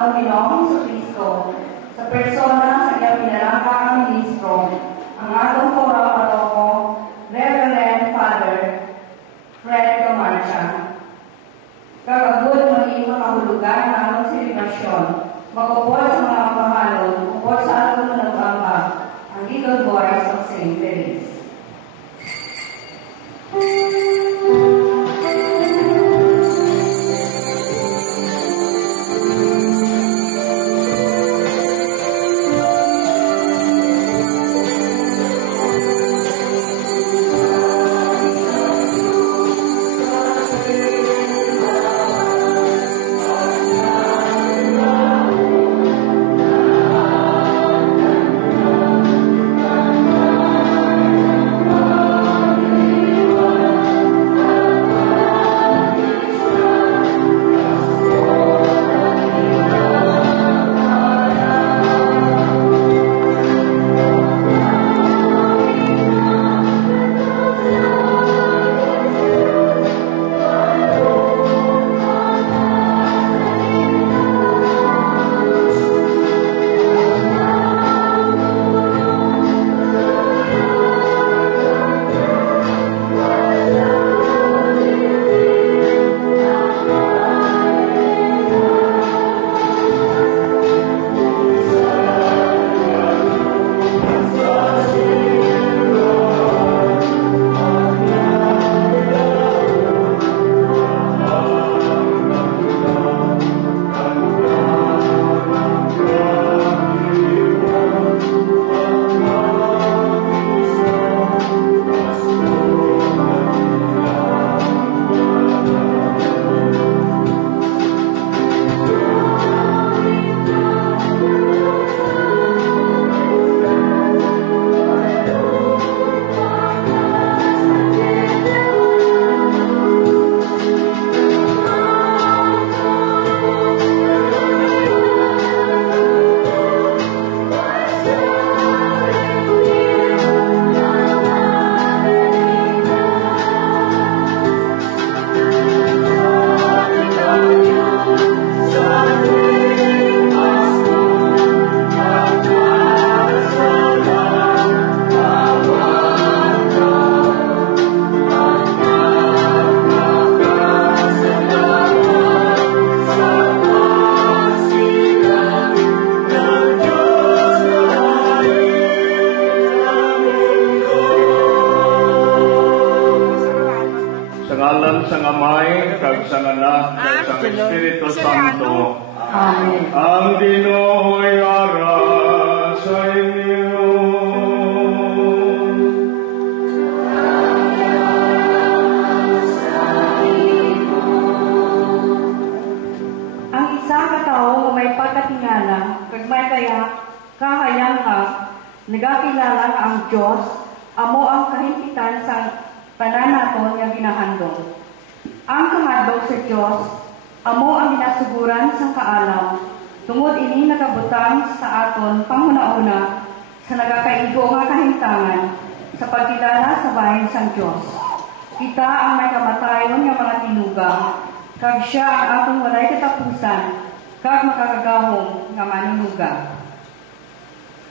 ang Ginoong Jesucristo sa persona sa iyang pinalangkang ministro, ang atong paroko, Reverend Father Fred Camarcha. Kagagod maging makahulugan ng atong selebrasyon, magupod sa mga pamahalon, upod sa atong nagambag, ang Little Boys of St. Therese.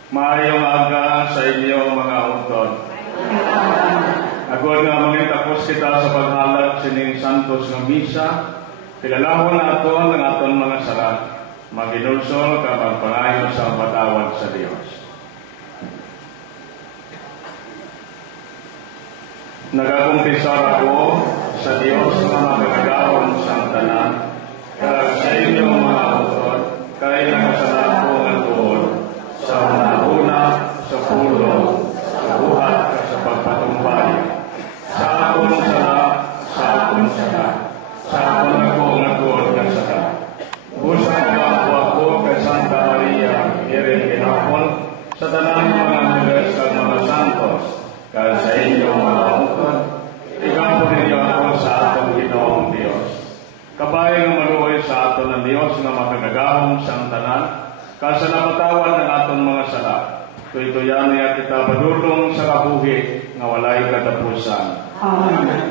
Maayong aga sa inyo mga utod. Agod nga mangitapos kita sa paghalag sining santos nga misa, kilalahon naton ang aton mga salat, maginulsol ka magpalayo sa patawad sa Dios. Nagakumpisar ako sa Dios nga magagawon sa tanan, kag sa inyo mga utod, kay nakasalat ko ang tuod, sa una, sa pulo, sa buhat, sa pagpatumbay, sa akong sala, sa akong sala, sa akong nagtuod ng sala. Busang ako kay Santa Maria, iring kinapon, sa tanang mga Angeles kag mga santos, kaya sa inyo mga utod, ikaw ninyo ako sa atong Ginoong Dios. Kabay nga maluoy sa aton ng Dios nga makagagahong sang tanan, kasi napatawan ng aton mga sala, tuyo-tuyan niya kita padulong sa kabuhi nga walay katapusan. Amen.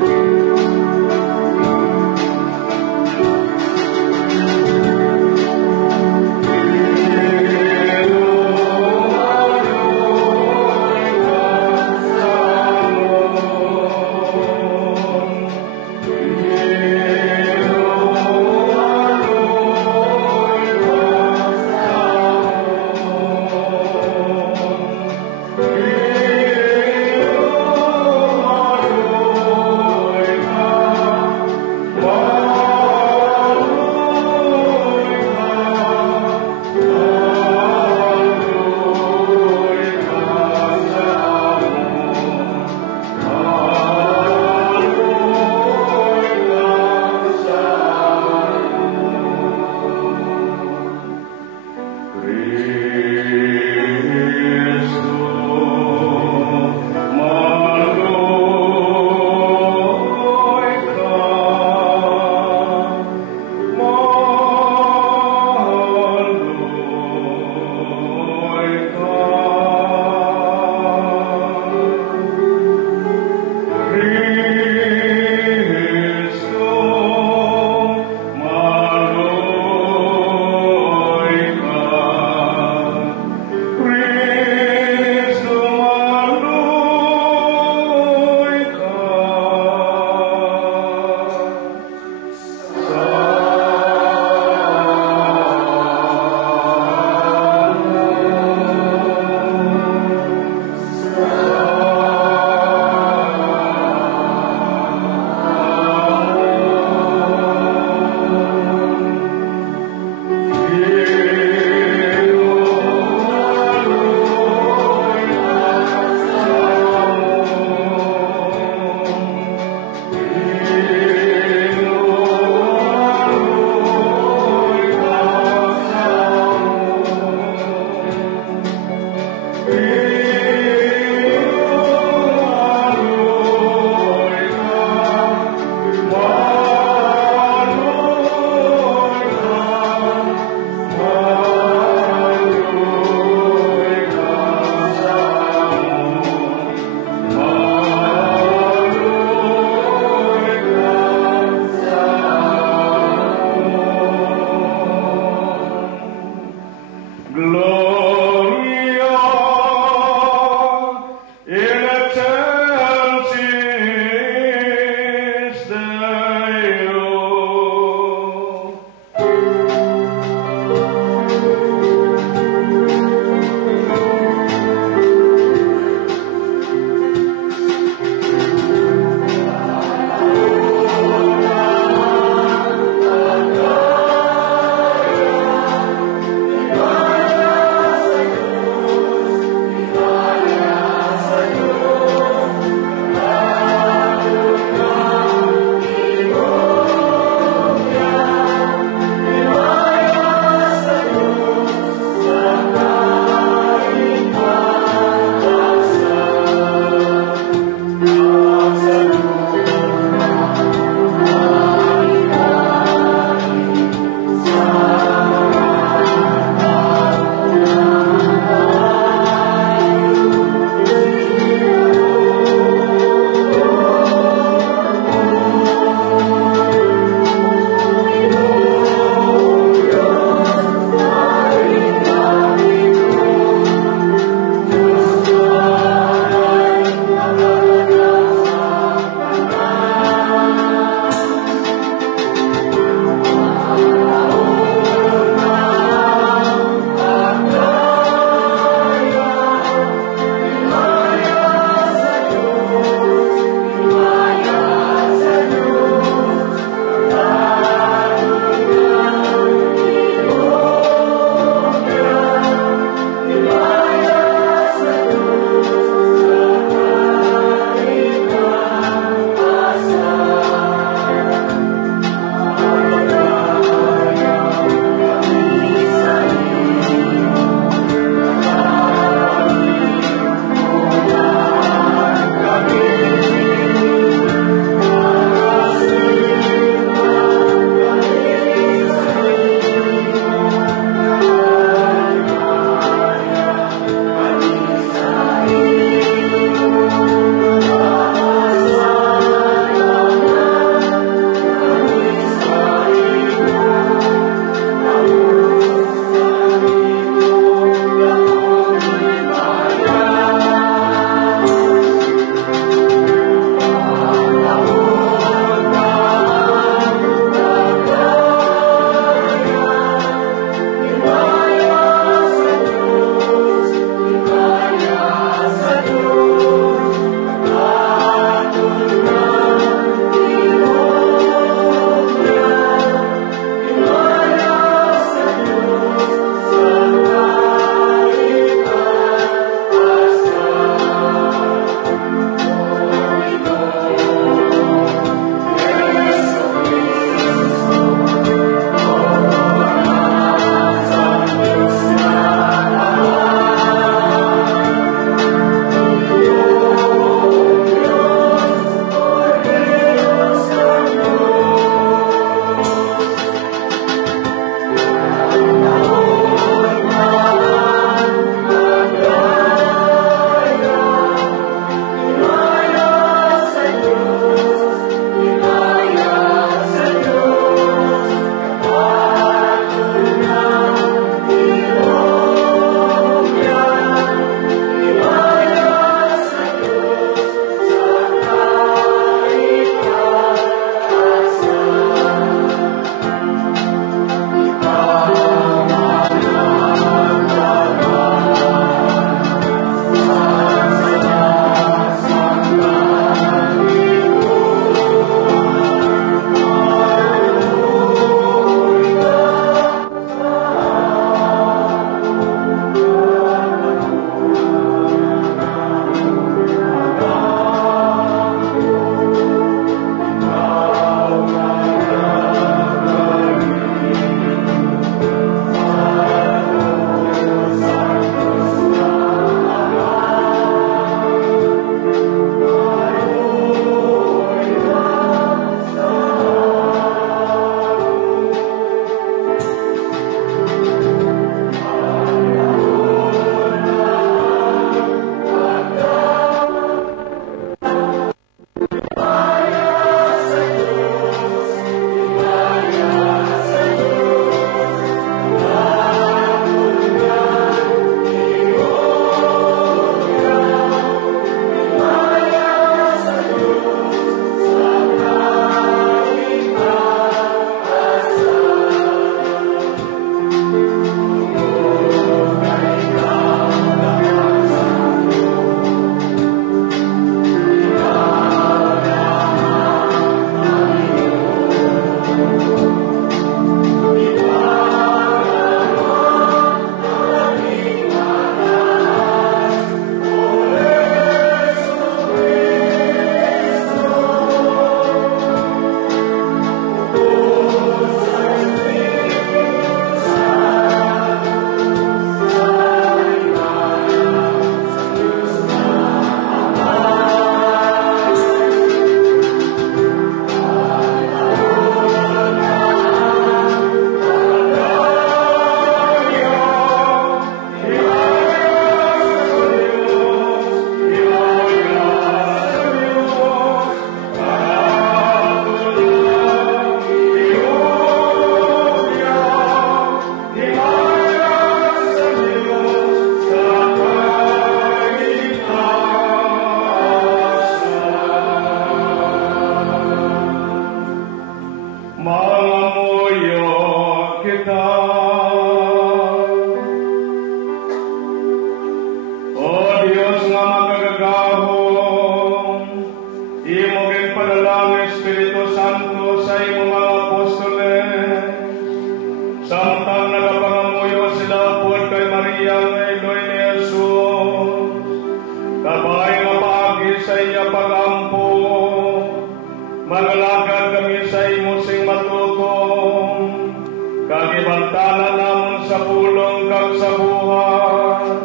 sa pulong kag sa buhat,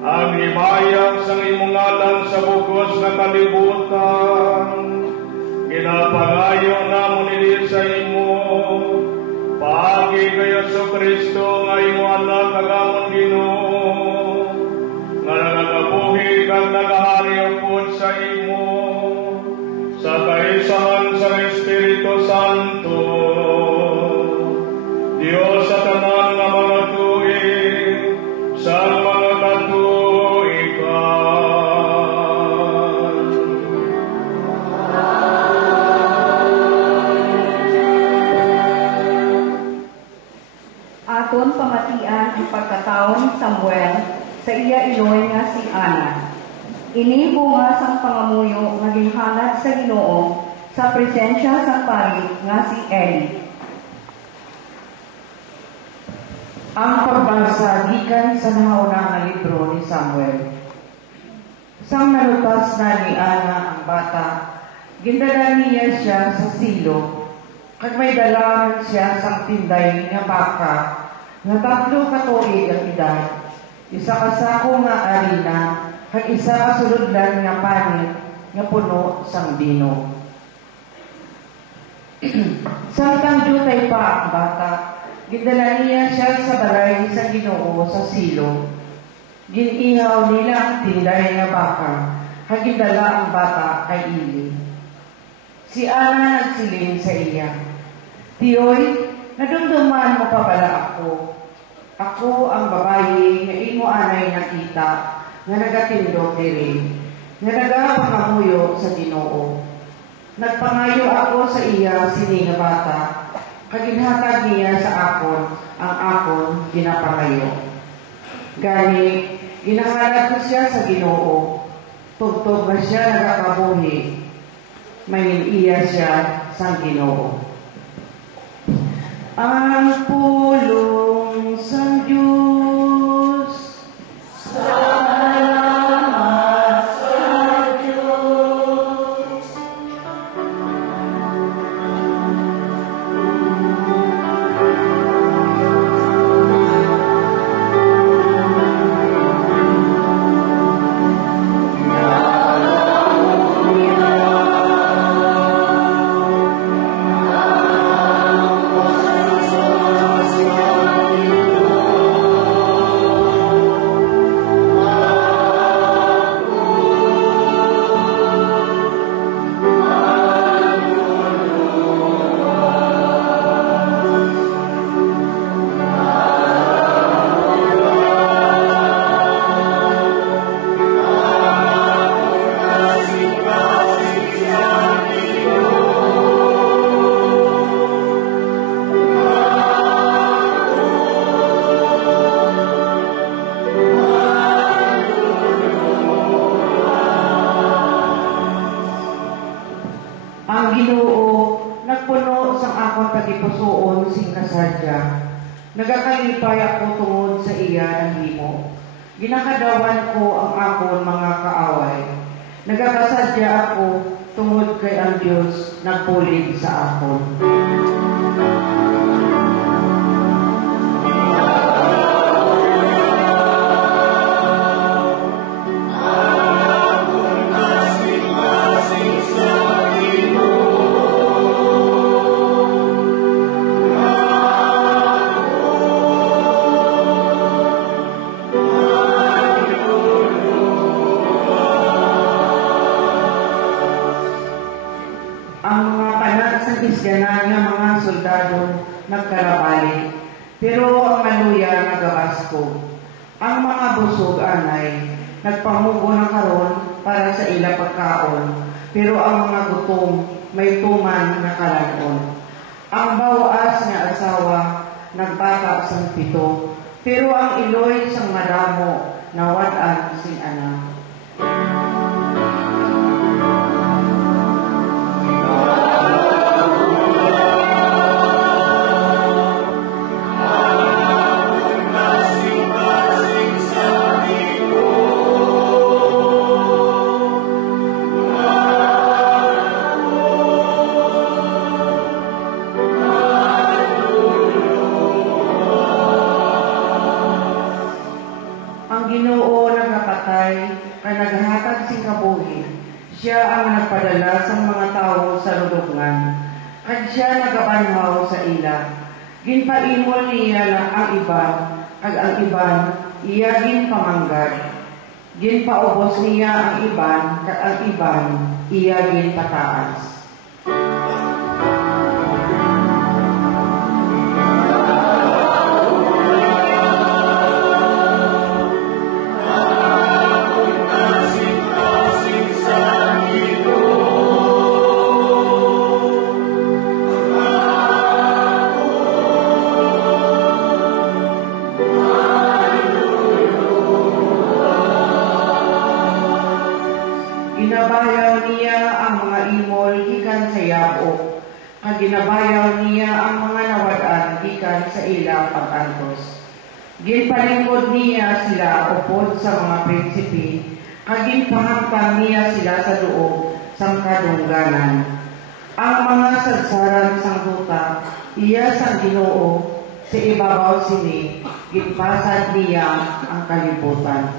ang himayang sang imong ngalan sa bugos nga kalibutan. Ginapangayo namon ini sa imo, paagi kay Jesu-Kristo nga imong anak kagamon Ginoo, nga nagakabuhi kag nagahari upod sa imo, sa kaisahan sa Espiritu Santo, Dios sa tanan nga mga tuig, sa mga katuigan. Aton pamatian ang pagkataon ni Samuel sa iya iloy nga si Ana. Ini bunga sang pangamuyo nga ginhanad sa Ginoo sa presensya sang pari nga si Eli. Ang pagbasa gikan sa nahauna nga libro ni Samuel. Sang nalutas na ni Ana ang bata, gindala niya siya sa Silo, kag may dalaman siya sang tinday nga baka, nga 3 ka tuig ang edad, isa ka sako nga arina, kag isa ka suludlan nga panit, nga puno sang bino. Samtang jutay pa ang bata, gindala niya siya sa balay sa Ginoo sa Silo. Ginihaw nila ang tinday nga baka, kag gindala ang bata kay Eli. Si Ana nagsiling sa iya, "Tiyoy, nadumduman mo pa bala ako. Ako ang babayi nga imo anay nakita, nga nagatindog diri, nga nagapangamuyo sa Ginoo. Nagpangayo ako sa iya sini nga bata, kag ginhatag niya sa akon ang akon ginapangayo. Gani, ginahalad ko siya sa Ginoo, tugtog ba siya nagakabuhi, may iya siya sa Ginoo." Ang pulong sa Diyos, salamat sa Diyos. Ang Ginoo nagpuno sang akon pagipusoon sing kasadya. Nagakalipay ako tungod sa iya ng himo. Ginakadawan ko ang akon mga kaaway. Nagakasadya ako tungod kay ang Dios nagpulig sa akon. Ang mga kanak sa Kristiyanan nga mga soldado nagkarabali, pero ang maluya nagabasko. Ang mga busog anay nagpamugo na karon para sa ila pagkaon, pero ang mga gutom may tuman na kalanon. Ang bawaas nga asawa nagbata sang 7, pero ang iloy sang madamo nawad-an sing anak. Ginoo nagapatay, kay naghatag sing kabuhi. Siya ang nagpadala sa mga tao sa lulubngan. Kag siya nagabanhaw sa ila. Ginpaimol niya na ang iban, kag ang iban, iya ginpamanggad. Ginpaubos niya ang iban, kag ang iban, iya ginpataas. Ginabayaw niya ang mga imol gikan sa yabok, kag ginabayaw niya ang mga nawad-an gikan sa ila pag-antos. Ginpalingkod niya sila upod sa mga prinsipi, kag ginpahangtang niya sila sa loob sang kadungganan. Ang mga sadsaran sang duta, iya sang Ginoo, sa ibabaw sini, ginpasad niya ang kalibutan.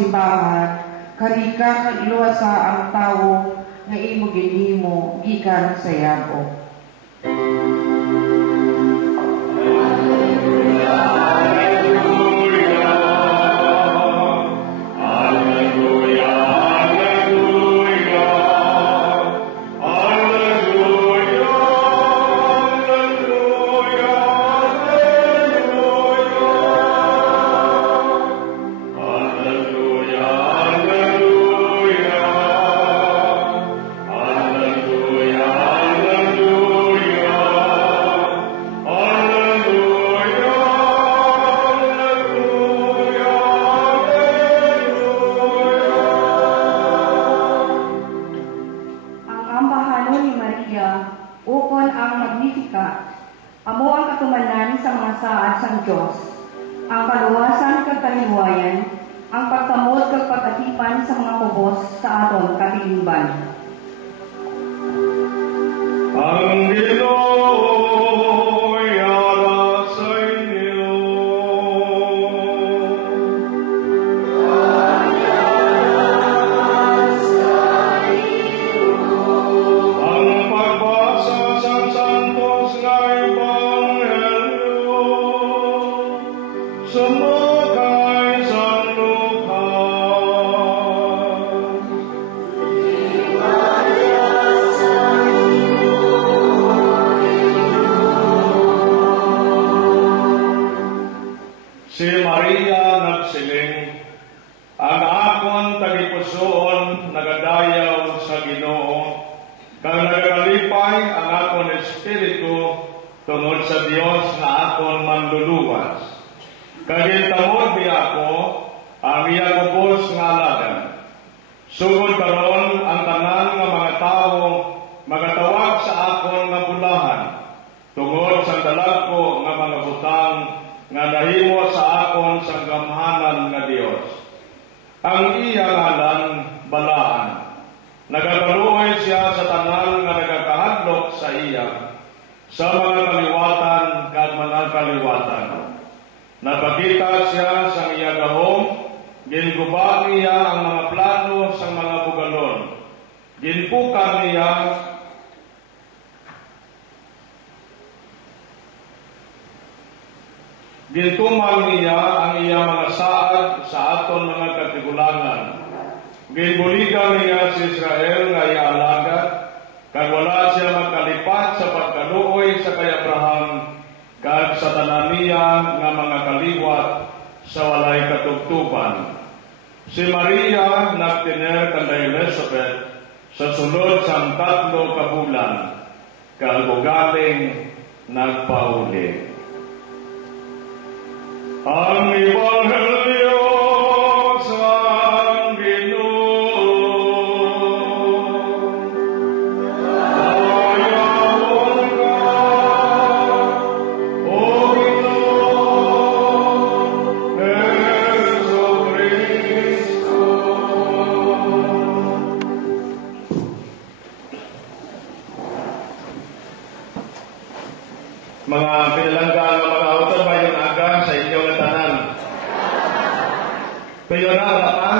Simbahan, karika kag iluwasa ang tawo nga imo ginhimo gikan sa yabok. Amo ang katumanan sa mga saad sang Diyos, ang kaluwasan kag kaliwayan, ang pagkamot kag pag-atipan sa mga kubos sa aton katilingban. Ang Ginoo'y ara sa inyo. Ang pagbasa sa Santos nga Ebanghelyo sumakay sa Lucas. Si Maria nagsiling, ang akon tagipusoon nagadayaw sa Ginoo, kang nagakalipay ang akon espiritu tungod sa Dios na akon manluluwas. Kagintamod di ako ang iya kubos nga alagan. Sugod karon ang tanan nga mga tawo magatawag sa akon nga bula tanan nga nagakahadlok sa iya sa mga kaliwatan kag managkaliwatan. Napakita siya sa iya gahom, ginguba niya ang mga plano sa mga bugalon. Ginpukan niya gintuman niya ang iya mga saad sa aton mga katigulangan. Ginbuligan niya si Israel nga ialaga, kag wala siya magkalipat sa pagkaluoy sa kay Abraham, kag sa tanan niya nga mga kaliwat sa walay katugtuban. Si Maria nagtiner kanday Elizabeth sa sulod sang 3 ka bulan, kag ugaling nagpauli. Ang Ebanghelyo sa Ginoo. Ayaw ka, O Ginoo, Jesucristo. Mga pinalanggang mga autor, mayong aga sa inyong tanan. Kayo na, wala pa?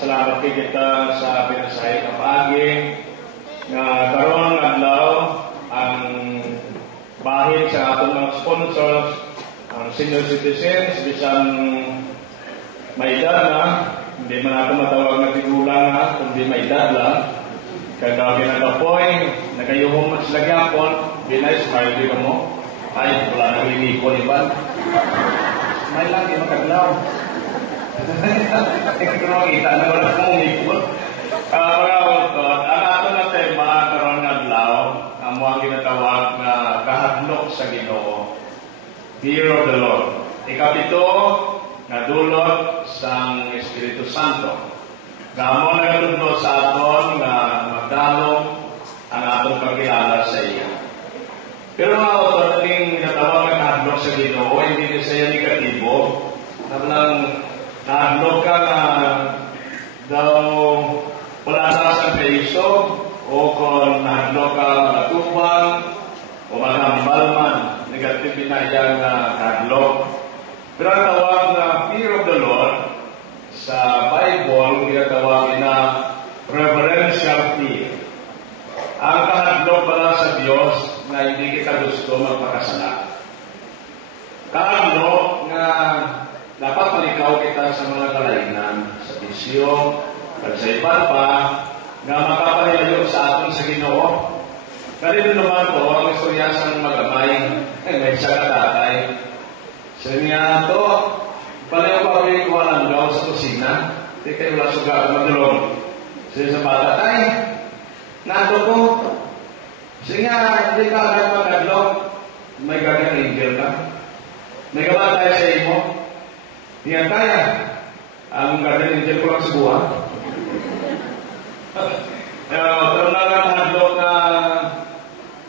Salamat kay kita sa pinasahit na paagi. Karon adlaw ang bahid sa atong mga sponsors, ang senior citizens, bisan may edad na, hindi man ako matawag na tigulang na, kundi may edad lang. Kaya ginagapoy, nagayuhong mas lagyapon, binay-smile din mo. Ay, wala nang linikon, iban. Smile lang, di makaglaw. Ito makita na wala nang linikon. Ang ato na tema, karon nga adlaw, ang mga ginatawag na kahadlok sa Ginoo. Fear of the Lord. Ikapito, nga dulot sang Espiritu Santo. Gamo na katundot sa aton nga magdalong ang atong pagkilala sa iya. Pero mga autor, nating natawag na kahadlok sa Ginoo, hindi na siya negatibo. Nang nahadlok ka na daw wala na sa kaiso, o kung nahadlok ka matupang, o maghambal man, negative na yan na kahadlok. Pero ang tawag na fear of the Lord, sa Bible, ginatawag na reverential fear. Ang kahadlok pala sa Diyos na hindi kita gusto magpakasala. Kahadlok na dapat malikaw kita sa mga kalainan, sa bisyo, at sa iban pa, na makapanilayo sa aton sa Ginoo. Karino naman po, ang istorya sa magamay, may isa katatay. Sa niya to, palayo pa kayo kuwalang daw sa kusina, di kayo wala suga madulong. Sa bata, ay, nato ko, sige nga, hindi ka agad magkadlok, may gagawin angel ka. May gawa tayo sa imo. Diyan kaya, ang gagawin angel ko lang sa buha. Pero nakakadlok na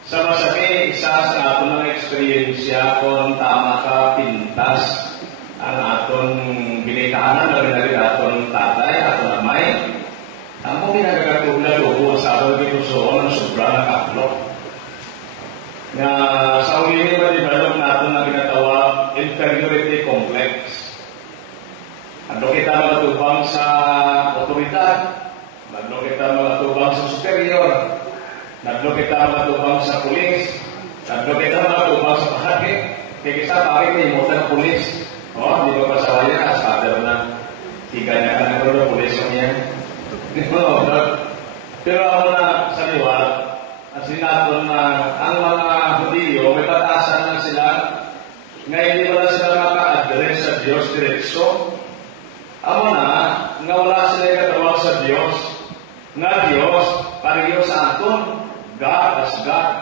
sa masaki, isa sa ato ng experience kung tama ka, pintas ang aton ginikanan, na rin aton tatay, aton amay. Ang mo pinagkakatula lubo sa aton gitusoon ng sobrang nakadlok. Na sa uli ba develop natin na ginatawag inferiority complex. Ano kita matubang sa otoridad, ano kita matubang sa superior, ano kita matubang sa pulis, ano kita matubang sa pahagi. Kaya isa bakit may imutan ng pulis? Oh, di ba pasawa yan? Asader na tiga niya ka ng ulo, pulis mo yan. Pero ako na sa liwat, ang sinaton na ang mga Hudiyo, may batasan na sila, ngayon di wala sila maka-address sa Diyos direksyo. Amo na, nga wala sila katawag sa Diyos, nga Diyos, pariyo sa aton, God as God.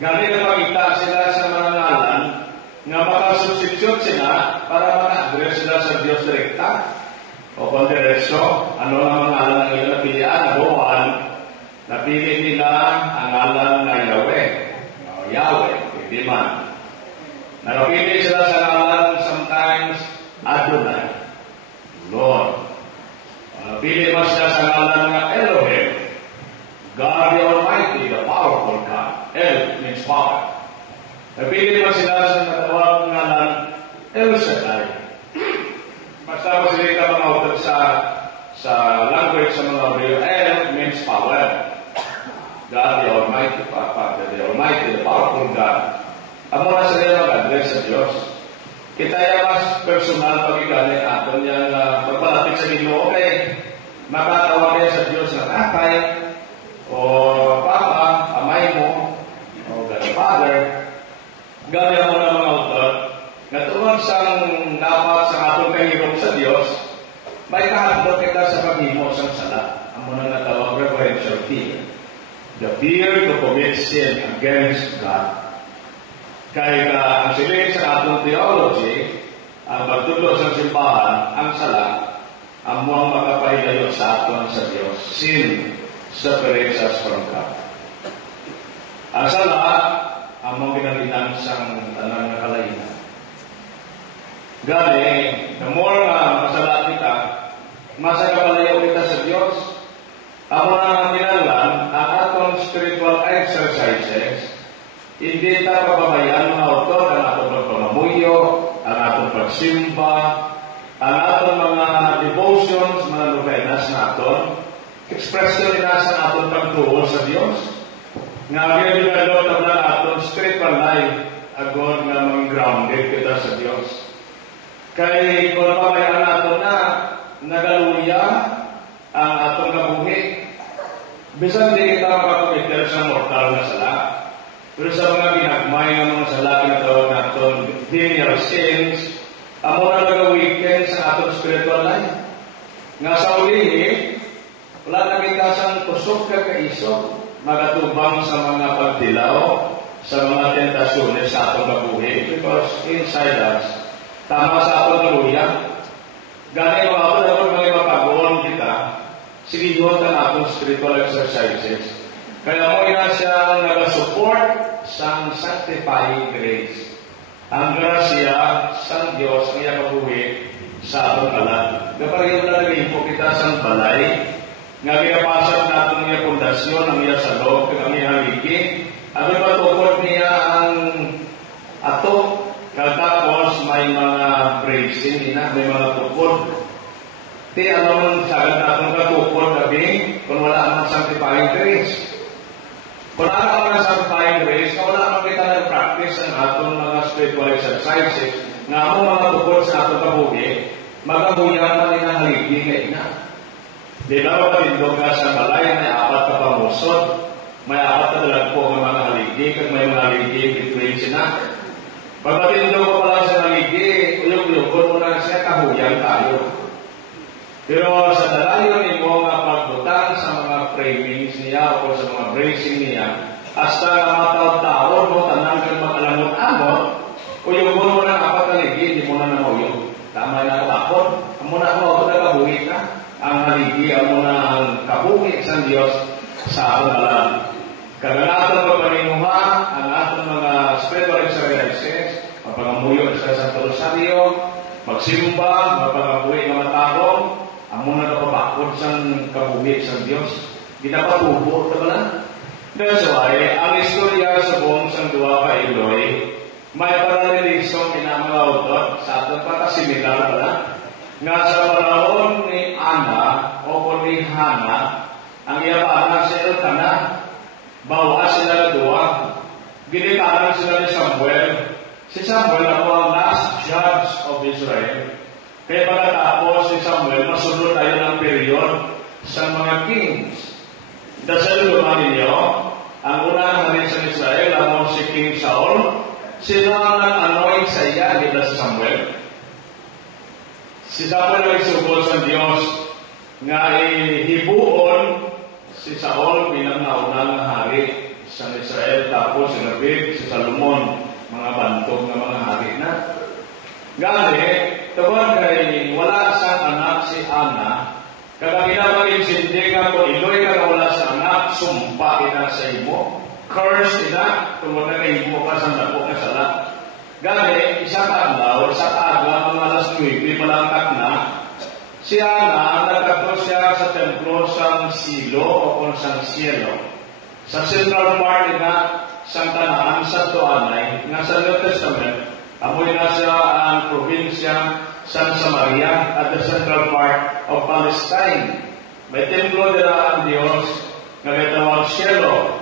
Galing na makita sila sa mga ngalan, nga makasubstitute sila para maka-address sila sa Diyos direkta. O kung direksyo, ano ang mga ngalan ng ilang napilian, nabuhan, napili nila ang ngalan na Yahweh. Yahweh, hindi man. Napili sila sa ngalan sometimes Adonai, Lord. Napili mo sila sa ngalan ng Elohim, God the Almighty, the powerful God. El means power. Napili pa sila sa natawag ngalan El Shaddai. Basta masilita mga utot sa language sa mga Hebrew, El means power. God the Almighty, the Almighty, the powerful God. Amo na sila mag-address sa Diyos. Kita yung mas personal pag-igaling aton yung pagpalapit sa Ginoo, okay? Makatawag kayo sa Diyos na tatay, o papa, amay mo, o godfather. Gano'n mo na mga utot, na tungkol sang dapat sa atong kahirap sa Diyos, may kahadlok kita sa paghimo sang sala. Amo na natawag reverential fear. The fear to commit sin against God. Kaya ang siling sa atong theology, ang pagtudlo sa simbahan, ang sala, ang muang makapahilayo sa aton sa Diyos. Sin separates us from God. Ang sala, ang mong ginalinan sang tanang nakalainan. Gani, the more masala kita, masa kapalayo kita sa Diyos. Ako na kinalan, ang atong spiritual exercises, hindi ta pababayaan mga autor ang atong pagpamamuyo, ang atong pagsimba, ang atong mga devotions, mga novenas naton, expression nila sa atong pagtuo sa Diyos. Nga ginagalo na atong spiritual life, agod nga mga grounded kita sa Diyos. Kaya kung pabayaan natin na nagaluya ang atong kabuhi, bisan di kita makakomiter sa mortal na sala. Pero sa mga ginagmay ng mga sala, kinatawag natin venial sins, amo na nag-weekend sa atong spiritual life. Nga sa ulihi, wala na kita sang kusok ka kaisok, magatubang sa mga pagdilaw, sa mga tentasyones sa atong kabuhi, because inside us, tama sa atong kaluya. Gani mga ako dapat mga mapag-uon kita, sige yun ang atong spiritual exercises. Kaya mo na siya nag-support sa sanctifying grace. Ang grasya sa Diyos ang iya kabuhi sa atong kalan. Kapag yun lalagay po kita sa balay, nga ginapasag natin niya pundasyon ang iya sa loob, ang iya haligi, at matukod niya ang ato. Tapos may mga bracing, may mga tukod. Di ano man sagad natong katukod gabi, kung wala ang sanctifying grace. Kung wala ang sanctifying grace, kung wala ang kita nag-practice ang atong mga spiritual exercises, nga ang mga tukod sa atong kabuhi, magabuyan pa rin ang haligi ngayon na. Di ba mapalindog ka sa balay, may apat ka pamusod, may apat ka dalagpo ng mga haligi, kag may mga haligi between sina. Pagpatindog ko pala sa haligi, uyog-uyog mo na siya, kahuyan tayo. Pero sa dalayo ni mo nga pagbutang sa mga framings niya o sa mga bracing niya, hasta nga matawad-tawad mo, tanang kang mag-alamot-amot, uyog mo na apat haligi, hindi mo na namuyog. Tama na kapon. Amo na ako na kabuhi ka. Ang haligi, amo na ang kabuhi sa Diyos sa atong alam. Kaganaton pagpanimuha, ang atong mga spiritual exercises, mapangamuyo sa Santo Rosario, magsimba, mapangabuhi ng matahong, amo na napabakod sa kabuhi sa Diyos. Ginapatubo, ito ba lang? That's why, ang istorya sa buong sang duwa ka Iloy, may paralelisong pinamangautot sa atong pagkasimilar pala, nga sa panahon ni Ana o ni Hana, ang iyabana si Elkanah, bawa sila dua, ginikanan sila ni Samuel. Si Samuel ako ang last judge of Israel. Kaya pagkatapos si Samuel, masunod tayo ng period sa mga kings. Dasal lupa ninyo, ang unang hari sa Israel, ang si King Saul, sino ang nag-anoint sa iya nila si Samuel? Si Samuel ay sugod sa Diyos nga hibuon si Saul bilang naunang hari sa Israel, tapos si David, si Salomon, mga bantog na mga hari na. Gani, tawag kay wala sa anak si Ana, kagagina mag-insindi ka kung iloy ka na wala sa anak, sumpa ina sa imo, curse ina, kung wala kay imo ka sa dako ka sala. Gani, isa ka adlaw, mga alas 9, malangkat na, Si Ana, nagkato siya sa templo sang Silo o kung sang Cielo. Sa central part nga, sang Kanaan, sa Tuanay, nga sa New Testament, amoy na siya ang probinsya San Samaria at the central part of Palestine. May templo nila ang Diyos nga may tawag Cielo.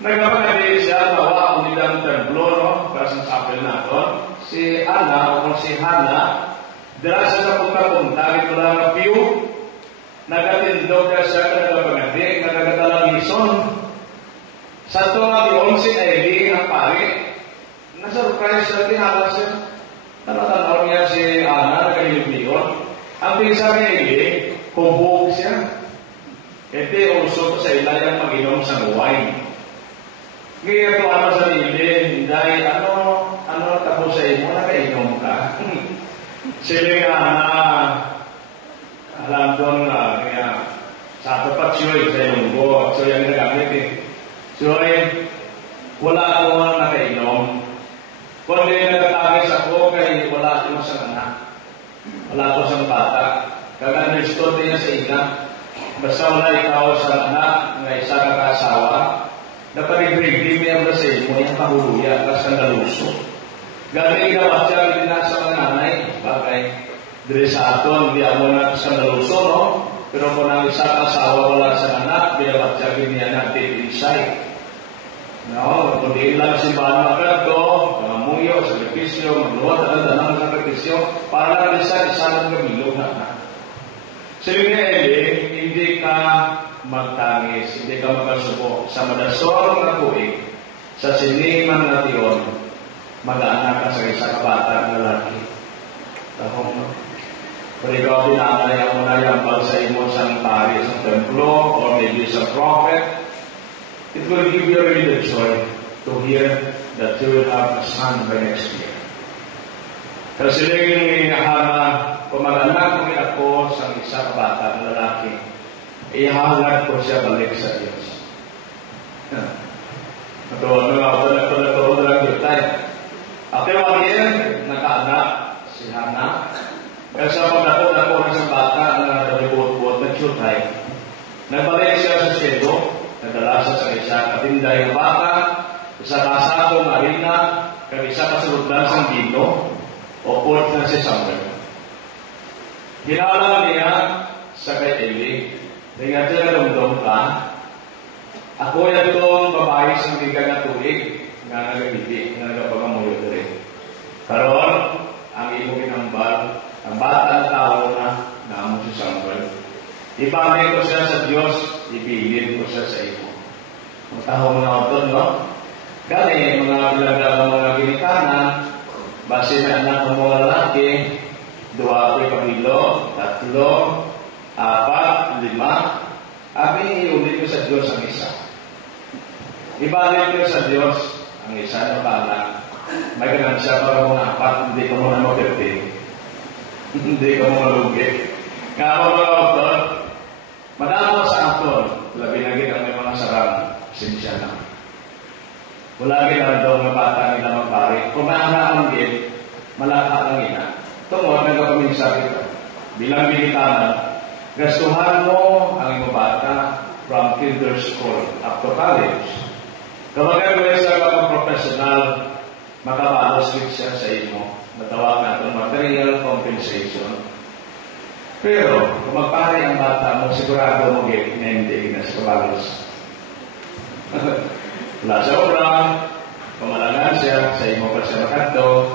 Nagkapagadi siya nawa ang nilang templo, no? Kasi sapil natin. Si Ana o kung si Hana, dira siya sa punta-punta, ito lang na piyo, nagatindog ka siya ka nagpapagati, nagagatalang lison. Sa ito nga diyon si Eli, ang pari, na-surprise siya, tinala siya. Tanatanaw niya si Ana, nagalilubiyon. Ang pinsa ni Eli, hubog siya. Ito uso sa ilayang mag-inom sa wine. Ngayon ito ano sa Eli, hindi, ano tapos sa imo, nakainom ka. Sila nga alam doon na kaya sa ato pa siya sa lunggo. So yung nagamit eh. So wala ako nakainom. Kung hindi nagtatagis ako kay wala ako sa anak. Wala ako sa bata. Kag-understood niya sa ina. Basta wala ikaw sa anak nga isa ka kasawa. Naparigrig niya ba sa imo yung pahuluya kasi kandaluso. Galing ginawa siya, hindi na sa mga nanay, bagay, diri sa aton, hindi ako na sa naluso, no? Pero kung ang isa kasawa wala sa anak, binabat siya, ganyan natin inside. No? Kung di lang si Bahan Magado, muyo, sakripisyo, magluwat, ang sakripisyo, para lang isa ng gamilog na. Sili nga, Eli, hindi ka magtangis, hindi ka magkasubo sa madasol na kuig, sa siniman na tiyon, mag-aanak ka sa isang kabatang lalaki. Tahong, kung ikaw pinanay mo na yambal sa imo sang pari sa templo or maybe sa prophet, it will give you really the joy to hear that you will have a son by next year. Kasi yung hingahama, kung mag-anak mo ako sa isang kabatang lalaki, ihahalad ko siya balik sa Diyos. Natuwa lang yung tayo. Ate Mariel, nakaanak, si Hana. Kaya sa pagdako-dako ng isang bata na nalibot-bot, nag-shootay. Nagbalik siya sa Cielo, nadala siya sa isa katinday ng bata, isa kasakong arena, kaya isa kasulutlan sa Dino, o port na si Samuel. Ginalang niya sa kay Eli, dengan siya nalumdong ka, ako yan itong babae sa bigang na tuig, nga nagagiti, nga nagapangamuyo rin. Karoon, ang imo ginambal, ang bata na tao na naamon si Samuel. Ibalik ko siya sa Diyos, ibilin ko siya sa imo. Ang tao mga auton, no? Kani, mga bilagang mga ginikanan, base na anak ng mga lalaki, 2 pamilo, 3, 4, 5, abi iulit ko sa Diyos ang isa. Ibalik ko sa Diyos ang isa na bala. May ganun siya para mga 4, hindi ka muna mag-15. Hindi ka muna lugi. Nga ako mga autor, madama sa autor, labi na ang may mga sarang, sinsya na. Wala ginagawa ng bata nila magpari. Kung maangaan din, malaka lang ina. Tungod, nagkapaminsa kita. Bilang binitanan, gastuhan mo ang iyong bata from kinder school up to college. Kapag gagawin sa mga professional, makabalos din siya sa imo. Natawag natin material compensation. Pero, kung magpari ang bata mo, sigurado mo hindi na sa kabalos. Wala sa obrang, pamalangan siya, sa imo pa siya makanto,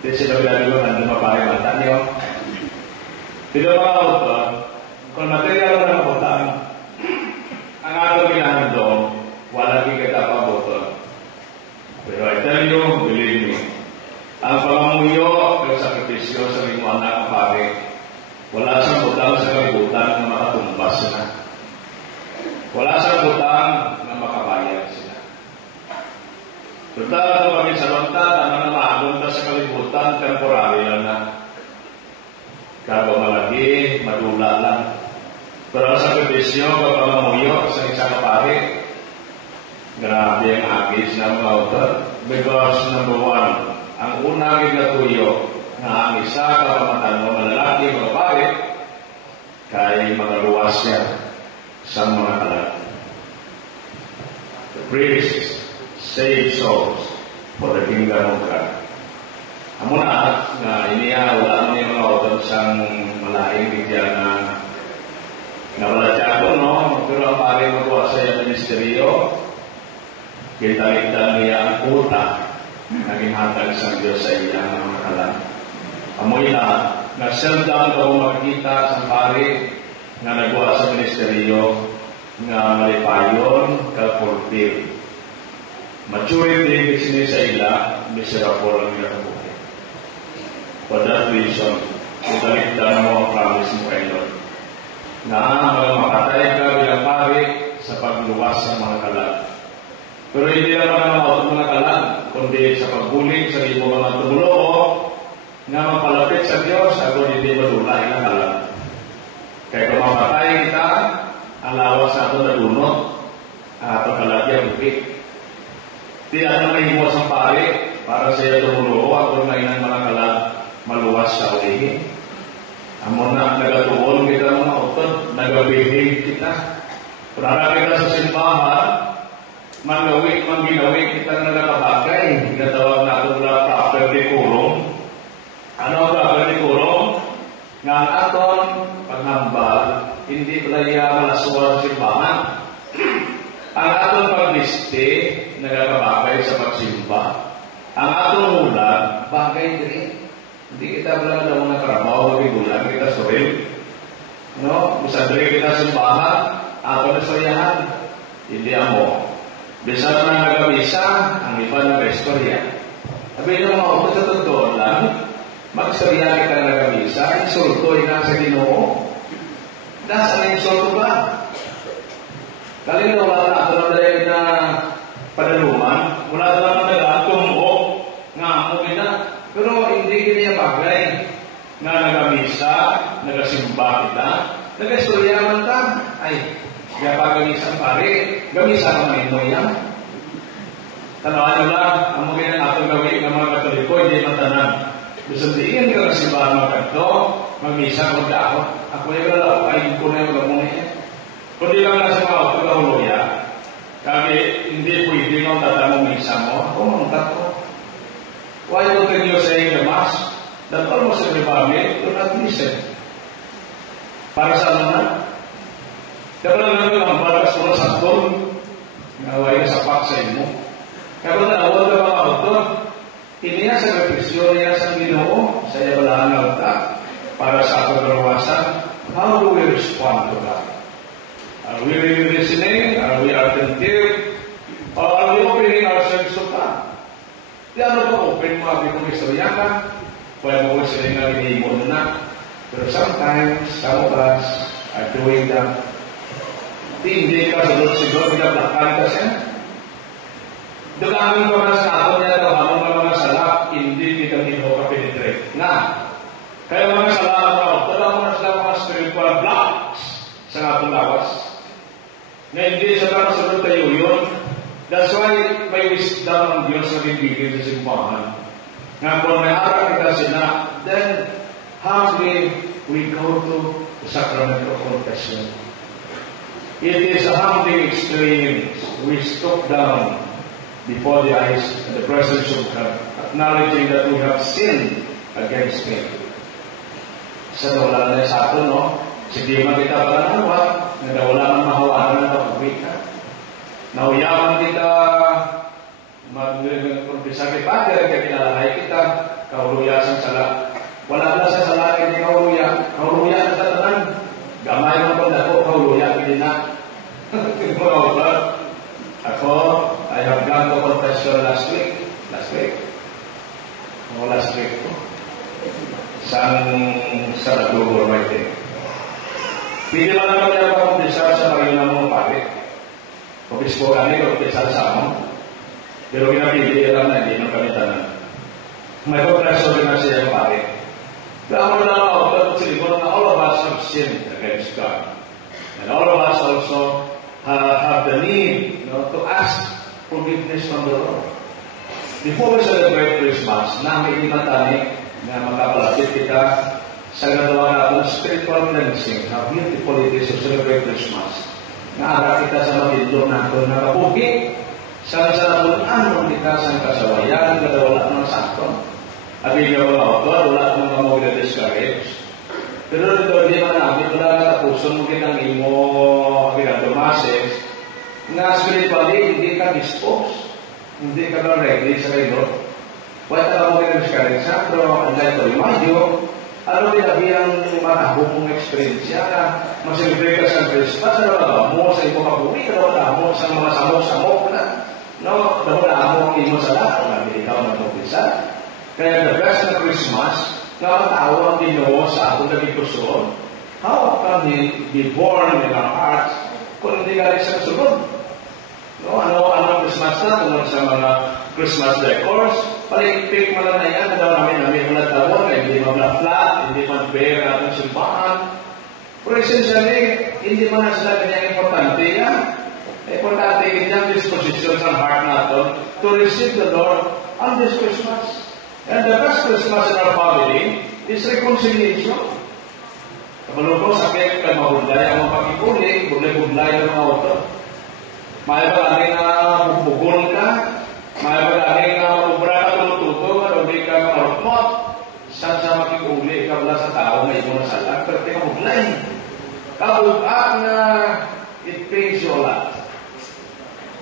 di sila bilaliluhan lumapari ang bata niyo. Pero mga auto, kung material na nabutan, ang ato ginamit doon, wala kikita pa button. Pero I tell you, believe me, ang pangamuyo ng sakripisyo sa iyong anak pare, wala siyang butang sa kalibutan na makatumbas na. Wala siyang butang na makabayad sila. Total ito kami sa bantata na namagunta sa kalibutan, temporary lang na. Kago malagi, madula lang. Pero ang sakripisyo, pangamuyo sa isang kapare, grabe ang agis ng mga autor. Because number 1, ang unang ginatuyo na ang isa kapamatan mo malalaki, mga pare, kay magaluwas siya sa mga kalat. The priests save souls for the kingdom of God. Amo na nga iniya wala man yung mga utod sang malaing bigyan na wala siya ko, no? Pero ang pari magawa sa iyang ministeryo, kita-kita niya ang kuta naging hatag sa Diyos sa iyang mga kalat. Amoy na self-down ka kung makikita sa pari na nagawa sa ministeryo nga malipayon ka-fulfill. Maturity kasi sa ila, miserable ang ginagawa. For that reason, kita-kita mo ang promise mo kay Lord. Na makatay ka bilang pari sa pagluwas ng mga kalat. Pero hindi naman ang mga kalat, kundi sa pagbulig sa imo mga tumulo na mapalapit sa Diyos, ako hindi madulay ng kalat. Kaya kung mamatay kita, ang lawas na ito nalunod, pagkalat niya bukit. Di ano na iwas ang pari para sa iyo tumulo, ako ngayon mga kalat maluwas sa ulihin. Amo na nagatuon kita mga utod, nagabihig kita. Para kita sa simbahan, mangginawi kita nagkakabagay. Ginatawag natin na proper decorum. Ano ang proper decorum? Nga ang aton paghambal, hindi pala malaswa sa simbahan. Ang aton pagliste, nagkakabagay sa pagsimba. Ang aton ulan, bagay din. Hindi kita pala na mga karabaw, magigulang kita suril. No? Misadali kita simbahan, ako na soyahan. Hindi amo. Bisa na nagabisa, ang iba nag-istorya. Sabi nyo mga uto sa totoo lang, mag-istorya kita nagabisa, insulto na sa Ginoo. Nasaan ang insulto ba? Kalina wala na ito na panaluman, wala na naman tumuok, nga mo na. Pero hindi niya bagay na nagamisa, nagasimba kita, nagastorya man ta. Ay, kaya pagamisang pare, gamisa naman ito yan. Tanawan lang, ang mga atong gawin ng mga Katoliko, hindi matanan. Gusto diin ka kasimbahan mga kanto, magmisa ko dapat. Ako yung lalaw, ay ko na yung gamunin. Kundi lang na sa mga auto kahuluya, kami hindi pwede kong tatamong misa mo, ako mangkat ko. Why don't you say the Mass that almost every family do not listen? Para sa ano na? Dapat lang naman ang balas mo sa sakton, naway na sapak sa imo. Kaya kung naawag na mga autor, iniya sa refleksyon niya sa Ginoo, sa iya wala ng para sa pagkawasan, how do we respond to that? Are we really listening? Are we attentive? Or are we opening ourselves to God? Di ano ba open mo abis kong istorya ka? Pwede mo ko sila nga hinihimo na. Pero sometimes, some of us are doing that. Hindi ka sunod-sunod, pinaplakan ka siya. Doon aming mga sa ako niya daw, among mga salak, hindi kita Ginoo ka penetrate. Nga, kaya mga salak mo, tala mo na sila mga spiritual blocks sa atong lawas. Na hindi sa mga sunod tayo yun. That's why may wisdom ang Diyos na bibigay sa simbahan. Nga kung may harap kita sila, then humbly we go to the sacrament of confession. It is a humbling experience. We stop down before the eyes and the presence of God, acknowledging that we have sinned against Him. Sa wala na sa ato, no? Sige man kita pala nawat, nagawala man mahawanan ng kapagwika. Nauyaman kita, mag-confessa kay Father, kaya kinalahay kita, kahuluyasan sala. Wala na sa sala, hindi kahuluya. Kahuluya na sa tanan. Gamay mo pag ako, kahuluya, hindi na. Ako, I have gone to confession last week. Last week po. Sa Nagugor, I think. Hindi man naman niya pa-confessa sa Marina mong pari. Obispo kami, confessa sa amon. Pero pinapili lang na hindi nang kami tanan. May confessor rin na siya yung pari. Kaya mo na ako, pero na all of us have sinned against God. And all of us also have the need, to ask forgiveness from the Lord. Before we celebrate Christmas, namin imatani na makapalapit kita sa gagawa natin spiritual cleansing. How beautiful it is to celebrate Christmas. Naara kita sa matindog natin na kapugi. Sa nabunan kita sa kasawayan, kada wala ng sakto. Abi nga mga autor, wala ng mga mag-discourage. Pero dito, di man namin, wala tapuson mo kitang imo, pinatumasis, na spiritually, hindi ka dispose. Hindi ka na ready sa kayo. Wala ka mo mag-discourage sa, pero I'd like to remind you, ano nila bilang matahong mong experience na mag-celebrate ka sa Christmas, ano mo sa imo kabuhi, ano mo sa mga samok-samok na, no, wala mo ang imo sa lahat, na ikaw na mag-isa. Kaya the best na Christmas, na matawag din mo sa atong nagikusun, how can he be born in our hearts kung hindi ka rin sa sunod? No? Ano ang Christmas na tungkol sa mga Christmas decors? Paligpik mo lang na yan, namin ulat tawag, hindi mag-flat, hindi mag-bear atong simbahan. Pero essentially, hindi man na sila kanyang importante yan. Importante kanyang disposition sa heart natin to receive the Lord on this Christmas. And the best Christmas in our family is reconciliation. Kabalo ko, sakit, kay mahudlay ang mga pag-ipuli, budlay ang mga auto. May pag-aling na bubukon ka, may pag-aling na ubra ka tulututo, o di ka marupmot, saan sa makikuli ka wala sa tao na imo na salang, pero di ka budlay. Kabukaan na it pays you a lot.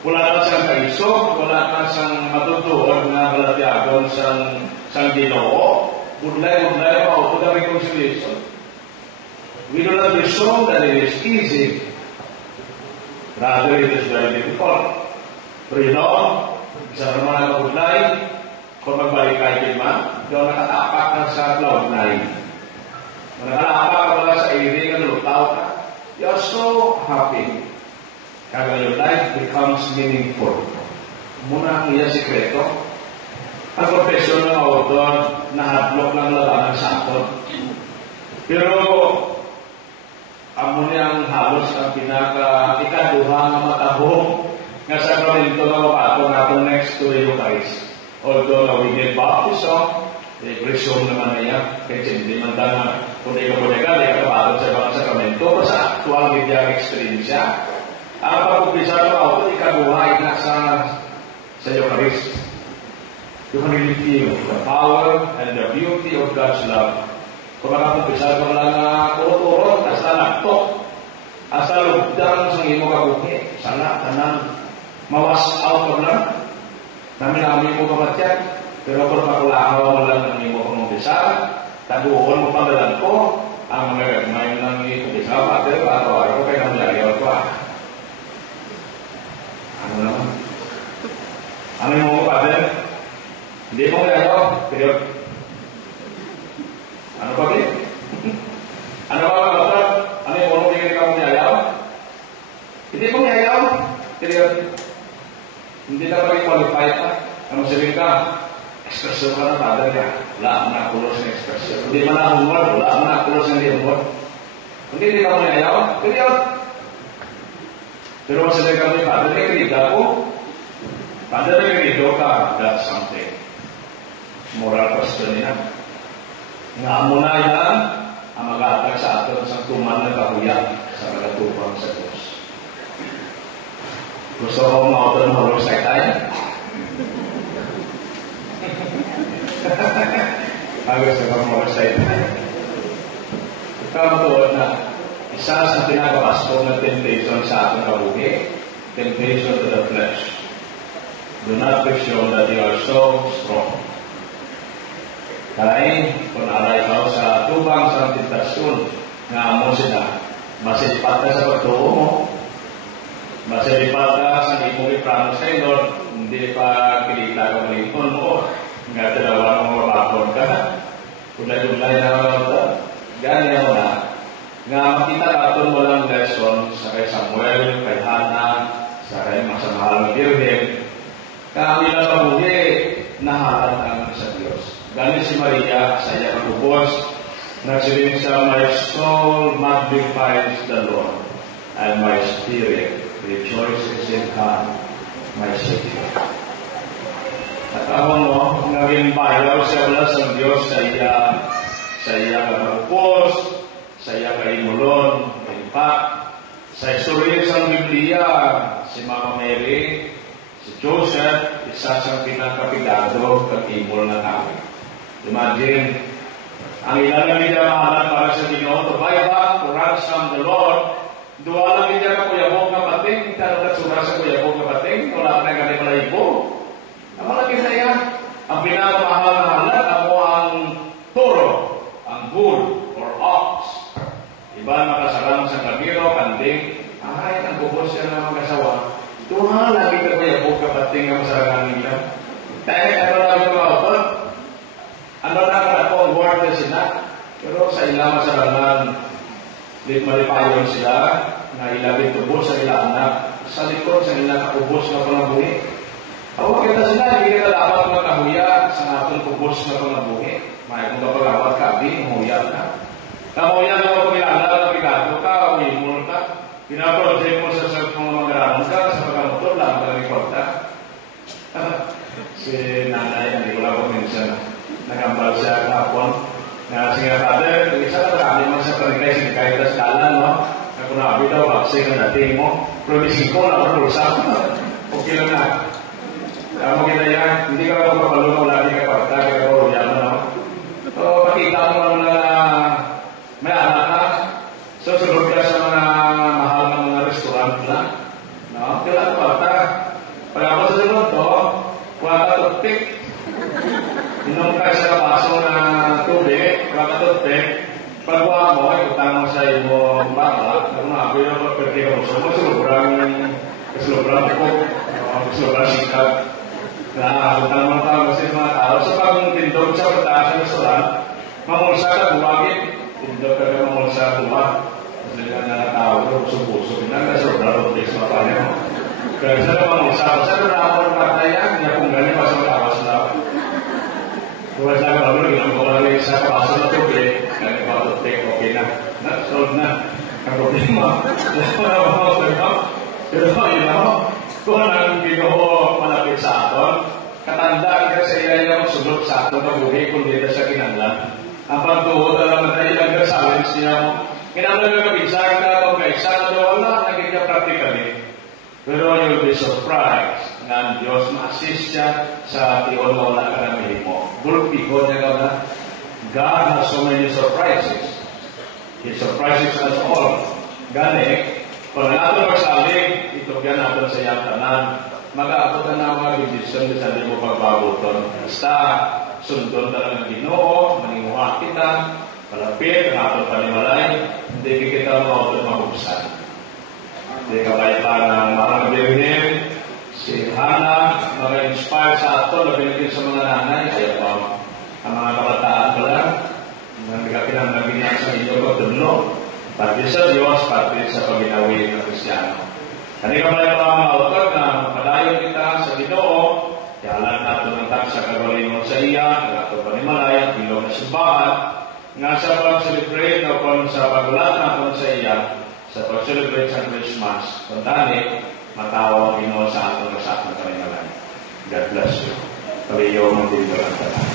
Wala ka siyang kaisog, wala ka siyang matutuhan na balatyagon siyang Ginoo. Budlay, maupo na reconciliation. We do not assume that it is easy. Rather, it is very difficult. Pero you know, isa naman ang budlay, kung magbalik kayo din man, doon nakatapak ka sa cloud nine. Kung nakalapak ka wala sa iring, nalutaw ka, you are so happy. Kaya your life becomes meaningful. Muna ang iya sikreto. Ang profesyon ng autor, nahadlok ng labanan sa aton. Pero, amo niyang halos ang ikaduha ng matahong nga sakramento ng mapato natin next to the Eucharist. Although we need baptism, presume naman niya, kasi hindi man na kung di ka po legal, di ka kapato sa ibang sakramento, sa actual media experience siya. Ang pag-umpisa ng auto, ikabuhay na sa Eucharist. You can really feel the power and the beauty of God's love. Kung makapag-umpisa ka lang na turot-turot, hasta laktok, hasta lugdang sa imo kabuhi, sana, tanan, mawas out ka lang. Namin mo kamatyan, pero kung makulahaw mo lang ng imo pag-umpisa, taguhon mo pagalan ko, ang mga gagmay ng ikumpisa, pero araw-araw kayo nang lagayaw ko Ano naman? Ano yung mga Father? Hindi mo ngayaw? Period. Ano pa ba? Ano pa ba, Father? Ano yung mga tingin ka mo ngayaw? Hindi mo ngayaw? Period. Hindi na pa qualified ka. Ano sabihin ka? Ekspresyon ka na, Father ka. Wala na kulos ng ekspresyon. Hindi man na humor, wala na kulos ng humor. Hindi ka mo ngayaw? Period. Pero masabi kami, Father, nagrida ko. Father, nagrido ka. That's something. Moral question niya. Nga mo na yan, ang mag-aatag sa atin sa tuman na kahuyan sa nagatupang sa Diyos. Gusto ko mautan mo sa tayo? Gusto ko mo sa tayo. Ikaw na isa sa pinagawasto ng temptation sa ating kabuhi, temptation to the flesh. Do not presume that you are so strong. Kaya, kung alay ka sa tubang sa tentasyon, nga mo sila, masilipat ka sa pagtuo mo, masilipat ka sa imong iprano sa Lord, hindi pa kilita ka malipon mo, nga dalawa mo mapapon ka, kulay-kulay na mga ganyan mo na, nga makita natin walang lesson sa kay Samuel, kay Hannah, sa kay masamahal ng Birhen, kami lang mabuhi, nahalan ang sa Diyos. Ganit si Maria, sa iya pagubos, nagsirin siya, my soul magnifies the Lord, and my spirit rejoices in God, my Savior. At ako mo, naging bayaw siya wala sa Diyos sa iya sa iya kapagpos, sa iya kaimulon. In fact, sa istorya sa Biblia, si Mama Mary, si Joseph, isa sa pinakapigado kag-imol na tao. Imagine, ang ilang nagdamahalan para sa Ginoo, to buy back, to ransom the Lord, duwa lang niya ka kuyabong kapating, tanong na sura sa kuyabong kapating, wala na ganit malayibo. Ang malaki na yan, ang pinakamahal na halat, ako ang toro, ang bull, or ox. Iba makasalang sa kabiro, kanding, ay, ang bubos siya na mag-asawa. Duha lagi ka kuyabong kapating ang masarangan nila. Dahil ano lang yung maupot, ano na ka po ang word na sila, pero sa ilang masarangan, malipayon sila, na ilagay tubos sa ilang anak, sa likod sa ilang kakubos na pangabuhi. Awag kita sila, hindi kita dapat makahuya sa atong kubos na pangabuhi. May kung kapag-awag kabi, huya ka. Kahuya na kapag ilalala na pigado ka, uwimul ka, pinaproject mo sa mga mag-aramon ka, sa pagkamotor lang, mag-record ka. Si nanay, hindi ko lang kung minsan, nagambal siya kahapon, na sige father, isa na marami mo sa paligay, kahit na skala, no? Kung nabi daw, vaccine ang dating mo, pero misiko na karusa. Okay lang na. Kaya mo kita yan, hindi ka magpapalunong lagi ka parta, kaya ko yan mo, no? So, pakita mo na may anak ka, so sunod ka sa mga mahal ng mga restaurant na, no? Kaya lang parta. Pag ako sa sunod to, kuha ka toothpick, inom ka sa kapaso na tubig, kuha ka toothpick, pagwa mo, utang mo sa iyong bata, kung nabi yung pagperte ka mo, kasobrang ko, kasobrang sikap, na utang mo tao sa mga tao. So pag tindog sa pagtaas ng restaurant, mamulsa ka, buwagin, tindog ka ka mamulsa, buwag. Kasi nga nakatao, puso-puso, pinag-kasobrang toothpick sa mga mo. Kaya sa ka mamulsa, sa na ako ng patayan, niya kung ganyan, mas mag-awas lang. Kung sa ka pablo, ginagawa lang sa kapaso na tubig, kaya pa toothpick, okay na. Solve na ang problema. Pero yun ako, kung ang Ginoo malapit sa aton, katandaan ka sa iya yung sunod sa aton na buhay kung dito sa kinanglan. Ang pagtuhod, alam na tayo lang kasalin siya mo. Kinanglan ka kabisag ka, kung kaisa na wala, naging ka practically. Pero you'll be surprised na ang Diyos ma-assist siya sa tiyon na wala ka na mahimo. Gulpiko niya ka na, God has so many surprises. He surprises us all. Gani, kung natin magsaling, ito yan natin sa iyang tanan, mag-aabot na mga decision na sa mo pagbabuton. Basta, sundon talaga ng Ginoo, maninguha kita, malapit, ang atong panimalay, hindi kita mga mabuksan. Hindi ka kaita ng marang birnin, si Hannah, mag-inspire sa ato, labi sa mga nanay, kaya pa, ang mga kabataan pala, nagkakinang sa inyo pagdunlo. Pati sa Diyos, pati sa paginawi ng Kristiyano. Kanina pala yung mga autor na magpadayon kita sa Ginoo, ialan natin ang tak sa kagalingon sa iya, nagato panimalay, bilog na simbahan, nga sa pag-celebrate o kung sa pagulat natin sa iya, sa pag-celebrate sa Christmas, kundani, matawa ang Ginoo sa ato na sa ating panimalay. God bless you. Paliyo mong dito ang tanan.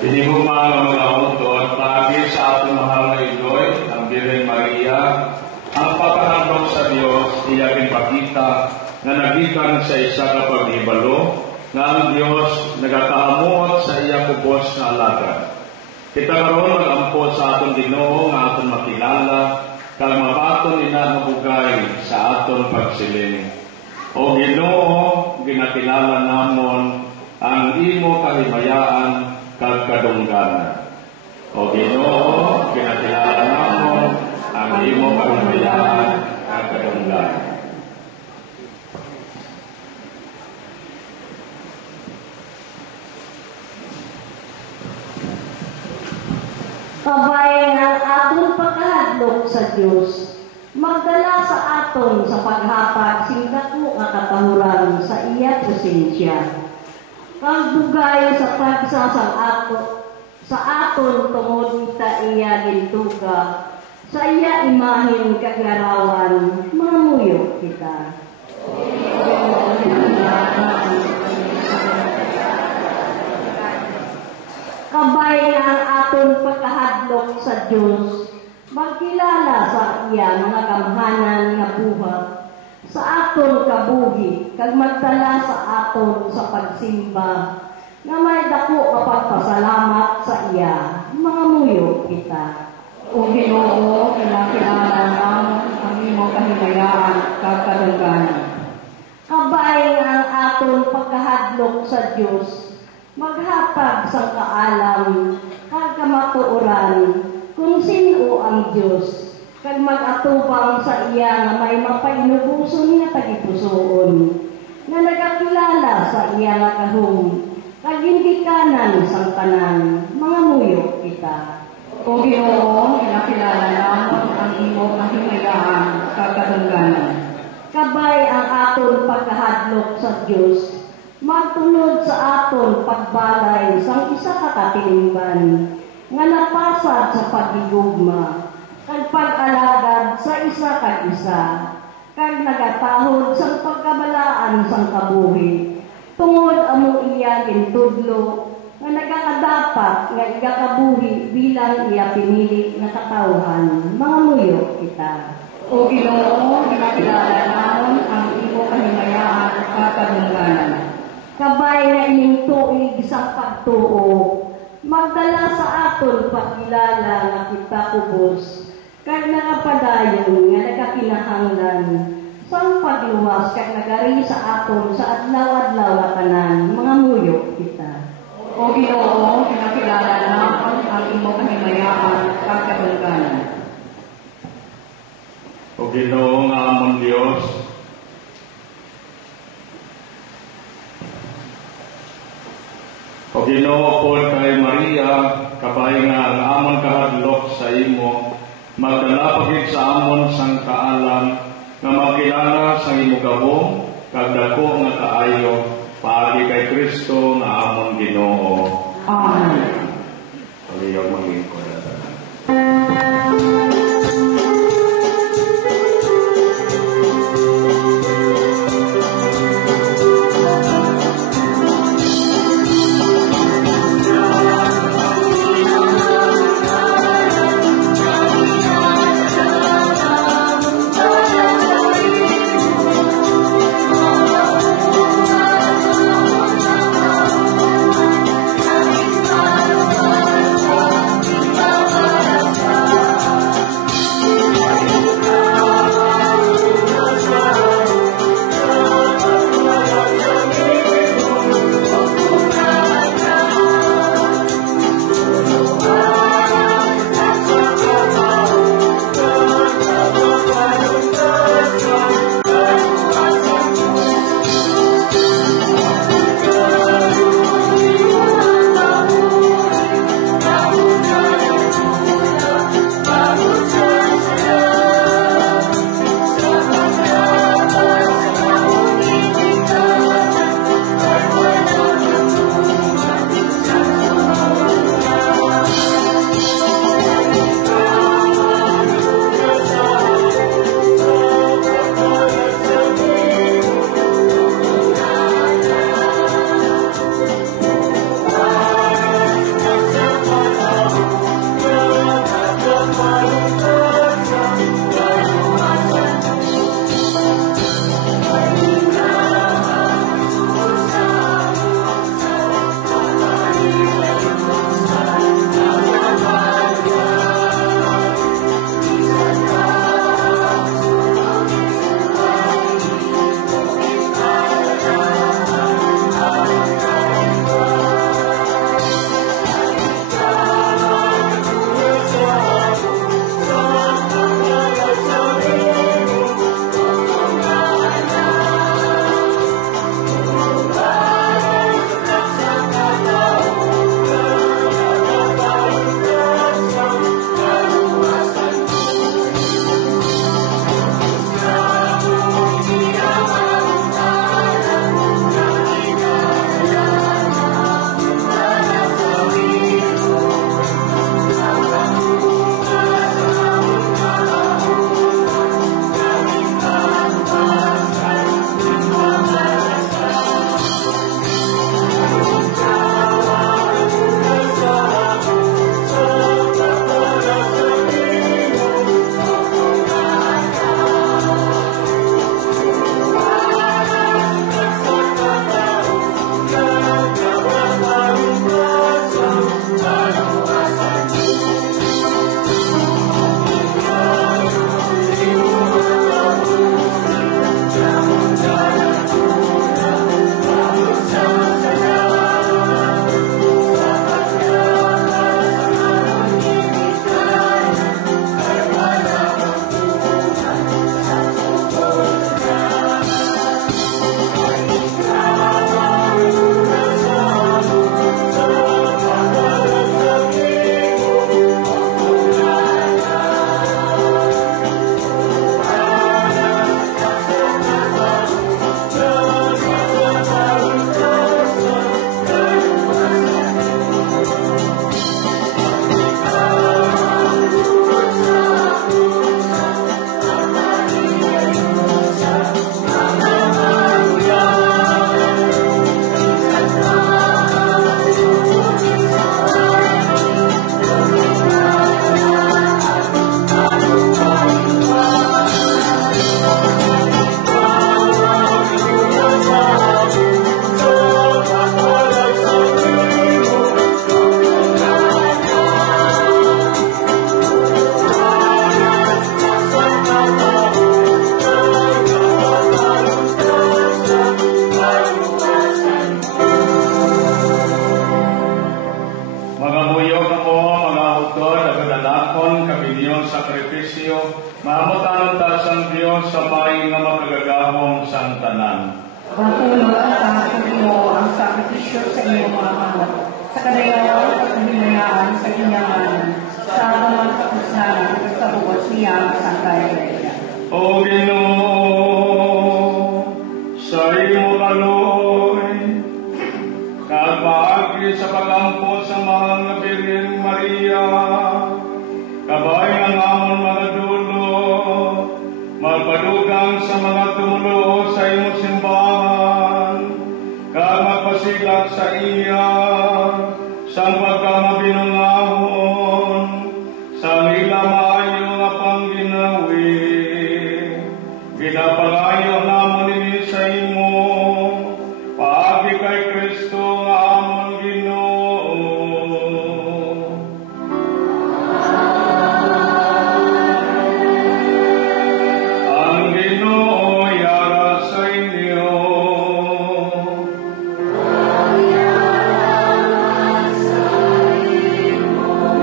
Inibog mga doon, pagi sa atong mahal na Iloy, ang Birhen Maria, ang pagkahandog sa Diyos, iyakin pakita na nagikan sa isa ka paghibalo, na ang Diyos nagakahamuot sa iya kubos na alaga. Kita karon mag-ampot sa atong Ginoo nga atong makilala, kag mabaton ina mabugay sa atong pagsiling. O Ginoo, ginakilala namon ang imo kahimayaan kag kadungganan. O Ginoo, ginakilala namon ang imo kahimayaan kag kadungganan. Kabay ng atong pagkahadlok sa Diyos, magdala sa aton sa paghatag sing dako nga katahuran sa iya presensya. Kang bugay sa pagsasang ato sa aton tungod ta iya gintuga Sa iya imahin kaglarawan, mamuyo kita. Kabay nga ang aton pagkahadlok sa Diyos, magkilala sa iya mga kamhanan nga buhat, sa aton kabuhi, kag magdala sa aton sa pagsimba, nga may dako kapagpasalamat sa iya, mga muyo kita. O Ginoo, kinakilala namon ang imong kahimayaan kag kadungganan. Kabay nga ang aton pagkahadlok sa Diyos, maghatag sa kaalam, kag kamatuoran, kung sino ang Diyos, kag mag-atubang sa iya nga may mapainubuson nga tagipusoon, nga nagakilala sa iya nga kahum, kag hindi kanan sang tanan, mga muyo kita. O Ginoo, kinakilala namon ang imong kahimayaan kag kadungganan. Kabay ang aton pagkahadlok sa Diyos, magtunod sa aton pagbalay sang isa ka katilingban, nga napasad sa pagigugma, kag pag-alagad sa isa kag isa, kag nagatahod sang pagkabalaan sang kabuhi, tungod amo iya gintudlo, nga nagakadapat nga igakabuhi bilang iya pinili na katawhan, mga muyo kita. O Ginoo, kinakilala namon ang imong kahimayaan kag kadungganan. Kabay na ining tuig sa pagtuo, magdala sa aton pagkilala nga kita kubos, kag nakapadayon nga nagakinahanglan, sang pagluwas kag nagari sa aton sa adlaw-adlaw nga tanan, mga muyo kita. O Ginoo, kinakilala namon ang imong kahimayaan kag kadungganan. O Ginoo nga amon Dios, o Ginoo pod kay Maria, kabay nga ang amon kahadlok sa imo, magdala pagid sa amon sang kaalam, nga magkilala sa imo gabong, kag dako nga kaayo, paagi kay Kristo nga amon Ginoo. Amen. Paliyaw maglingkod at pagtuad agad anakon kabinyon sakripisyo, maamutan ta sang Dios sa may nga makagagahom sang tanan. Pagtulog sa mo ang sakripisyo sa iyong mga anak, sa kadayawan at kahinayaan sa kinyaman, sa mga kapusanan at sa bukas niya sa kaya. O Ginoo, sa imo kaloy, kagpaagi sa pagampo sa mahal na Birhen Maria, kabay ang amon mga dulo, magpadugang sa mga tumulo sa imo simbahan, kag magpasilak sa iya, sang pagkamabinungahon, sa ila maayo nga pangginawi, ginapangayo namon ini sa imo, paagi kay Kristo nga amon Ginoo. Ang Ginoo yara sa inyo.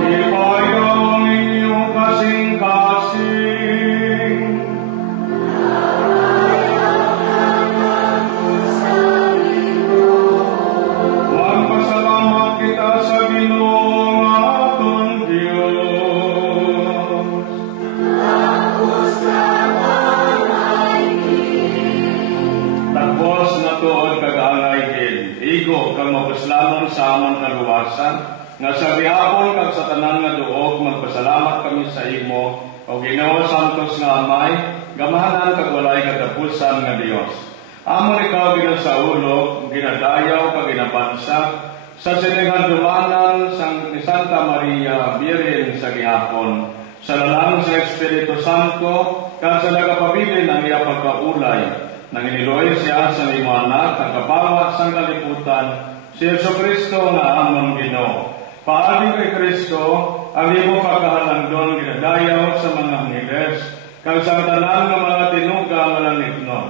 Ipayo ang inyong kasing-kasing. Magpasalamat kita sa Ginoo nga aton Dios. Tagpos na tuod kag angay gid, igo kag mapuslanon sa amon kaluwasan, nga sa gihapon kag sa tanan nga duog magpasalamat kami sa imo, o Ginoo Santos nga Amay, gamahanan kag walay katapusan nga Dios. Amon ikaw ginasaulo, ginadayaw kag ginabansa, sa sinighandumanan sang ni Santa Maria, Birhen sa gihapon, sa lalang sa Espiritu Santo, kag sa nagapabilin ang iya pagkaulay, nang iniloy siya sa limo anak, ang kapawa sang kaliputan, si Jesucristo nga amon Ginoo. Paagi kay Kristo, ang imo pagkahalangdon ginadayaw sa mga angeles, kag sa tanan nga mga tinuga nga langitnon.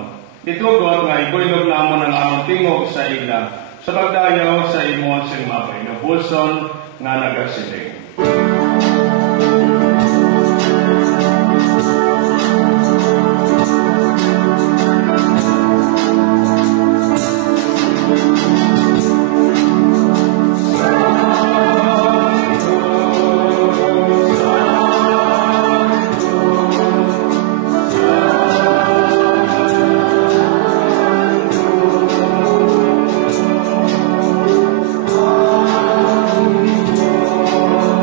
Itugot nga ibuylog namon ang among tingog sa ila, sa pagdayaw sa imo sing mapainubuson nga nagasiling. Santo,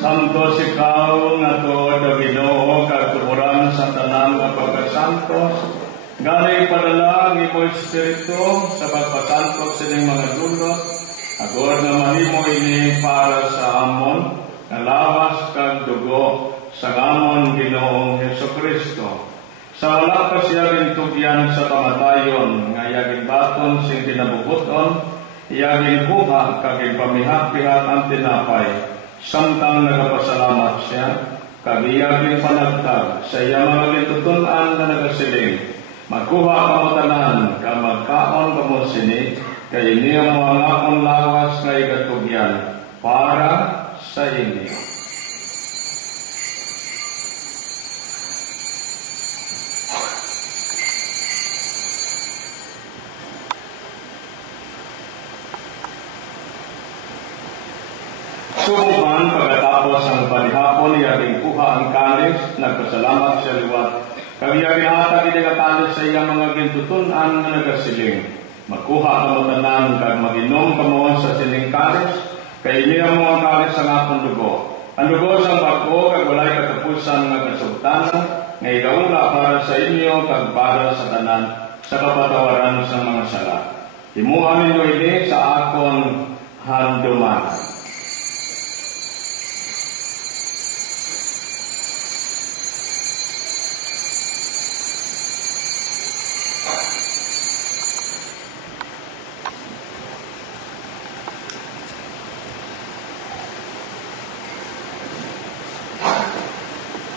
Santos ikaw nga tuod o Ginoo kag tuburan sa tanan nga pagkasantos. Gali padala ang imo Espiritu sa pagpasantos sining mga dulot. Agod nga mahimo ini para sa amon nga lawas kag dugo sa amon Ginoong Hesukristo. Sa wala pa siya rin tugyan sa kamatayon nga yagin baton sing kinabubuton, yagin buha kag pamihak-pihak ang tinapay. Samtang nagapasalamat siya, kagiyagin panagtag sa iya mga gitutunan na nagasiling. Magkuha ka mo tanan, ka magkaon ka mo sini, kay niya mo ang akong lawas na igatugyan para sa inyo. Subukan pagkatapos ang panihapon, iyaging kuha ang kalis, nagpasalamat siya liwat. Kagiyagin ata kinagatalis sa iyang mga gintutunan na nagasiling. Magkuha ka mo tanan, kag mag-inom ka mo sa sining kalis, kay niya mo ang kalis sa akong dugo. Ang dugo sa bago, kag walay katapusan nga kasugtan, nga igaula para sa inyo, kag para sa tanan, sa kapatawaran sa mga sala. Himuha ninyo ini sa akong handuman.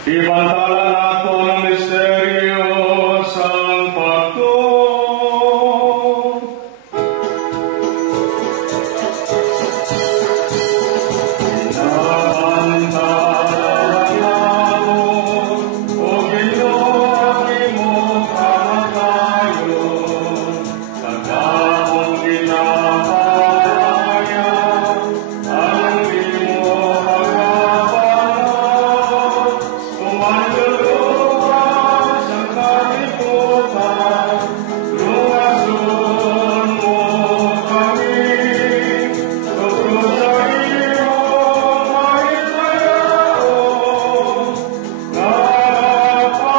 Ibantalan nato ang misteryo sang pagtuo. Inabantalan nato, o Ginoo imong kamatayon, pagkaong ginapalaya, ang imong pagkabanhaw. Umanduluan sa kalibutan, luwason mo kami, tugtog sa iyong mahimayaon, napakalim.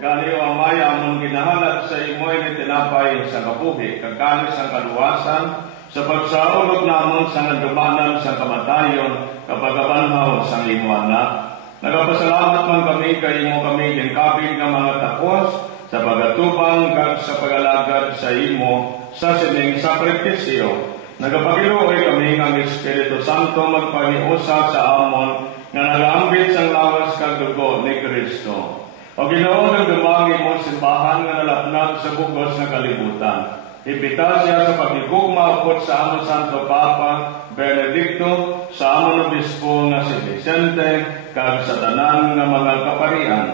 Ganiyo amay among ginahalat sa imoy ni tinapay sa kabuhi, kagalis ang kaluwasan, sa pagsaulog namon sa nadumanan sa kamatayon, kapag abanhaw sa imo anak. Nagapasalamat man kami kay imo kami ginkabig nga mga tapos sa pagatubang kag sa pagalagad sa imo sa sining sakripisyo. Nagapagiluoy kami nga ang Espiritu Santo magpahiusa sa amon nga nagaambit sang lawas kag dugo ni Kristo. O Ginoo, nagdumang imo simbahan nga nalapnag sa bugos nga kalibutan. Imbita siya sa pagigugma upod sa amon Santo Papa Benedicto, sa amon obispo nga si Vicente, kag sa tanan nga mga kaparian.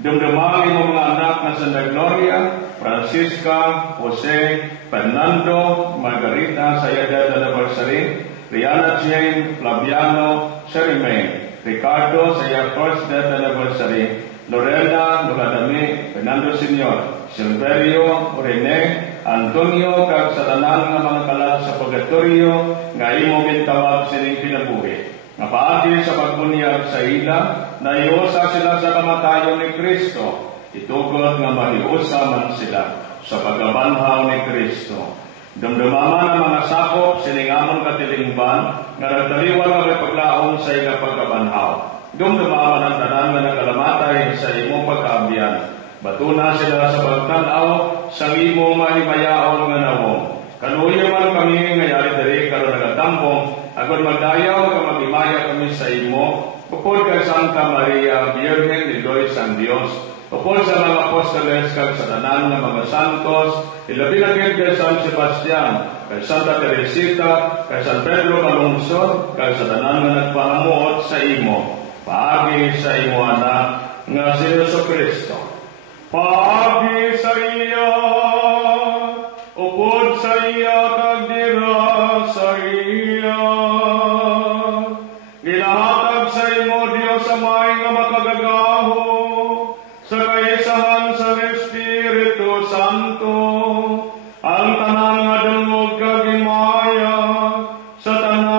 Dumdumang imo mga anak na Santa Gloria, Francisca, Jose, Fernando, Margarita sa iyang anniversary, Rihanna Jane, Flaviano, Jeremy, Ricardo sa iyang first death anniversary, Lorena, Lugadami, Fernando Sr., Silverio, Rene, Antonio, kag sa tanan nga mga kalat sa purgatorio, nga imo gintawag sining pinabuhi. Nga paagi sa pagbunyag sa ila, na iusa sila sa kamatayon ni Kristo. Itugod nga mahiusa man sila sa pagabanhaw ni Kristo. Dumdumaman ang mga sakop sining among katilingban, nga nagtaliwan nga paglaom sa ila pagkabanhaw. Dumdumaman ang tanan nga nakalamatay sa imo pagkaabyan. Batuna sila sa pagtanaw sa imo mahimayaon nga nawong. Kanuyo man kami nga yari diri karon nagatambong, agod magdayaw ka magimaya kami sa imo. Upod kay Santa Maria, Virgen ni Loy San Dios. Upod sa mga apostoles kag sa tanan nga mga santos, ilabi na kay San Sebastian, kay Santa Teresita, kay San Pedro Calungsod, kay sa tanan nga nagpahamuot sa imo. Paagi sa imo anak nga si Jesucristo. Paagi sa iya, upod sa iya, kag dira sa iya. Ginahatag sa imo, Dios Amay nga makagagaho, sa kaisahan sa Espiritu Santo, ang tanan nga dungog kag himaya, sa tanan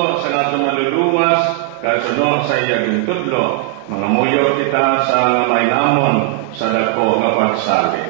suno sa natong maluluwas, kasuno sa iyang tudlo, mga muyo kita sa may namon sa dako nga pagsalig.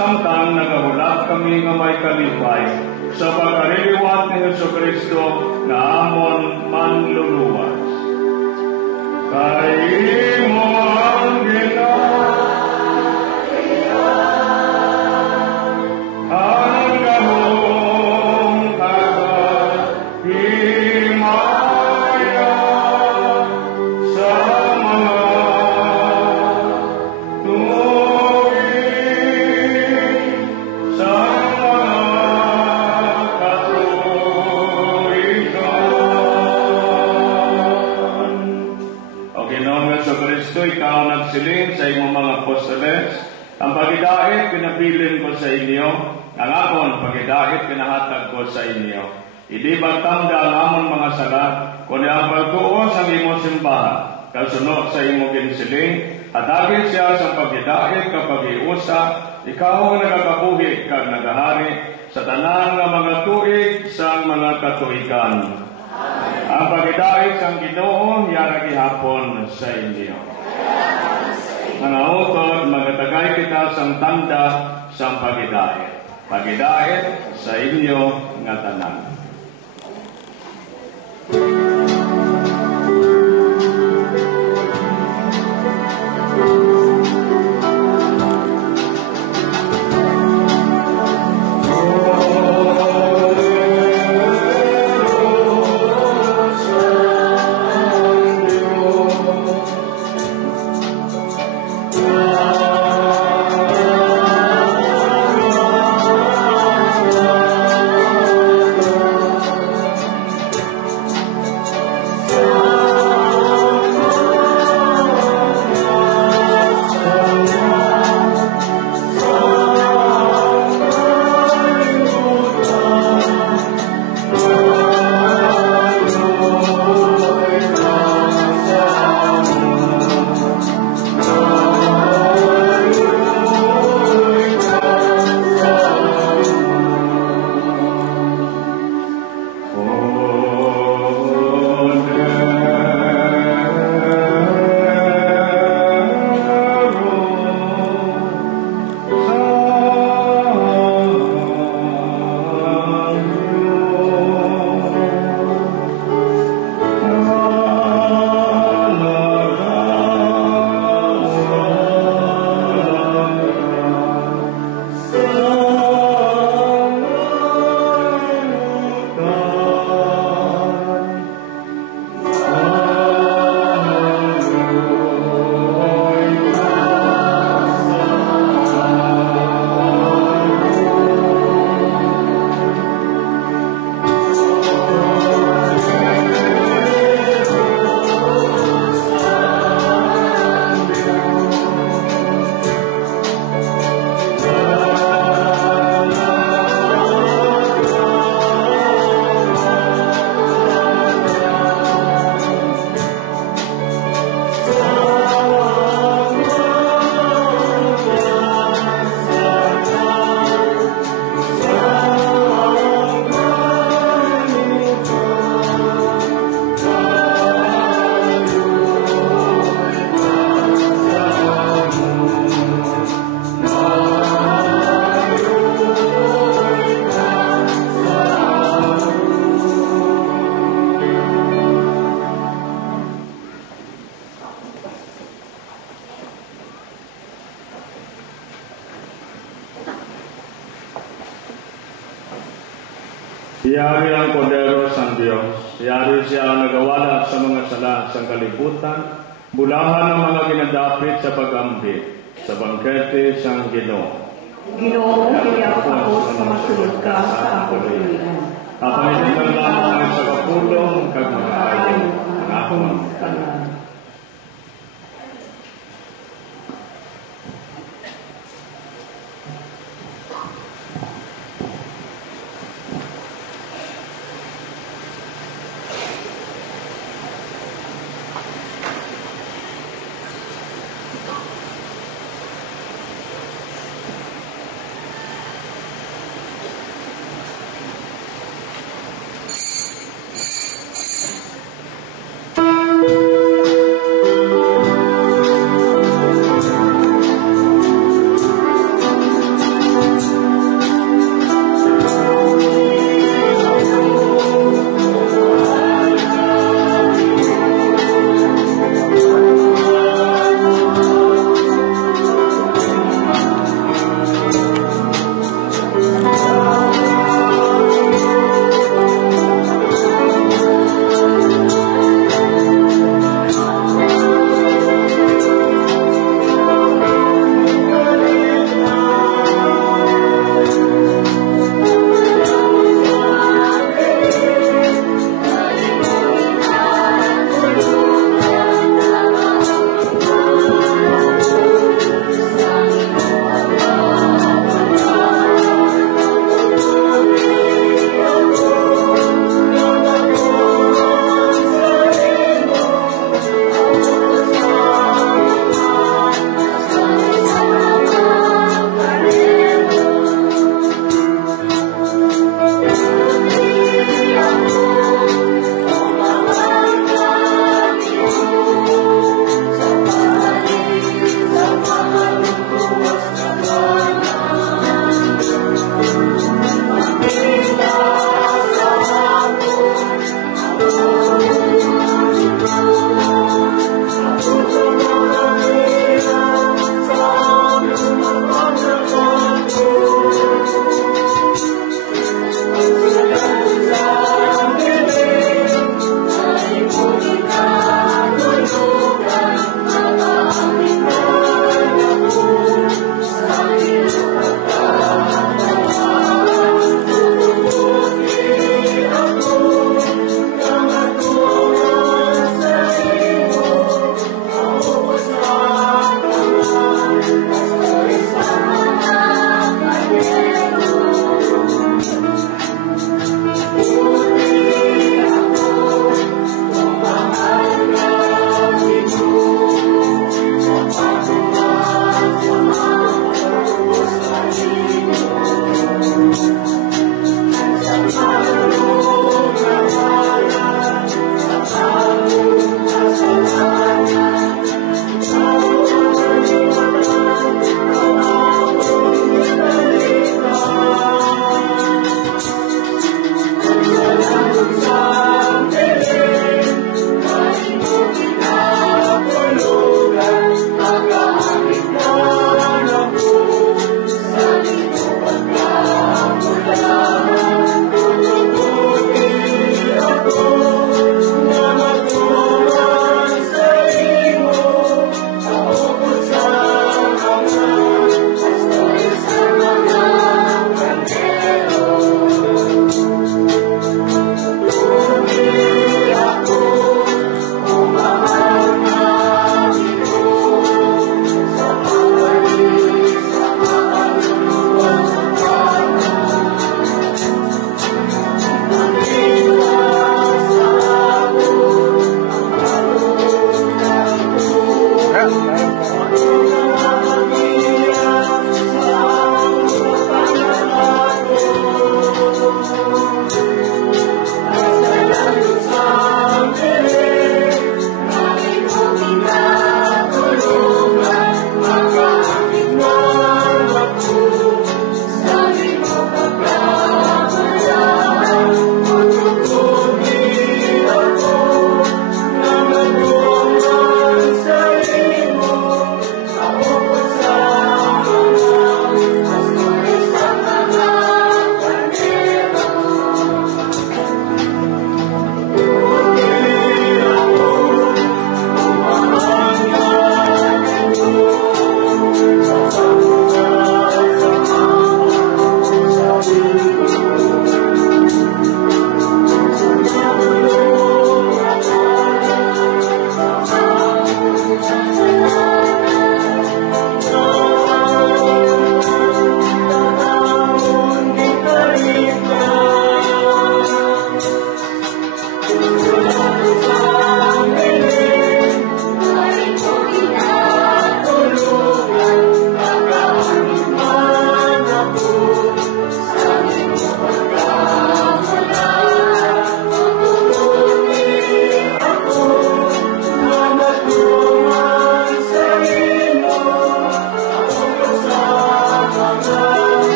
samtang nagahulat kami nga may kalipay sa pagkariliwat ni Jesucristo na amon manluluwas. Kay mo ang ang gahong kagahimaya sa mga tuwing, sa mga katuwigan. O Ginoong Jesucristo, ikaw nagsiling sa imong mga apostoles, ang pagidait pinabilin ko sa inyo, ang akon pagidait pinahatag ko sa inyo. Hindi bagtang ang amon mga salat, kundi ang pagtuos ang imong simbahan, kasunod sa imong ginsiling, at agit siya sa pagidait kapag iusa, ikaw ang nagakabuhi kag nagahari sa tanan nga mga tuig sa mga katuigan. Ang pagidait sang Ginoo yara gihapon sa inyo. Mga utod, magatagay kita sang tanda sang pagidait. Pagidait sa inyo nga tanan. Amen. Yari ang kordero sang Diyos. Yari siya ang nagawala sa mga sala sa kalibutan. Bulahan ang mga ginadapit sa pag-ambit sa bangkete sang Ginoo. Ginoo, kaya ako sa masulod ka sa akong tulian. Ako nito lamang sa kapulong kag mag-aayon ang akong kanan.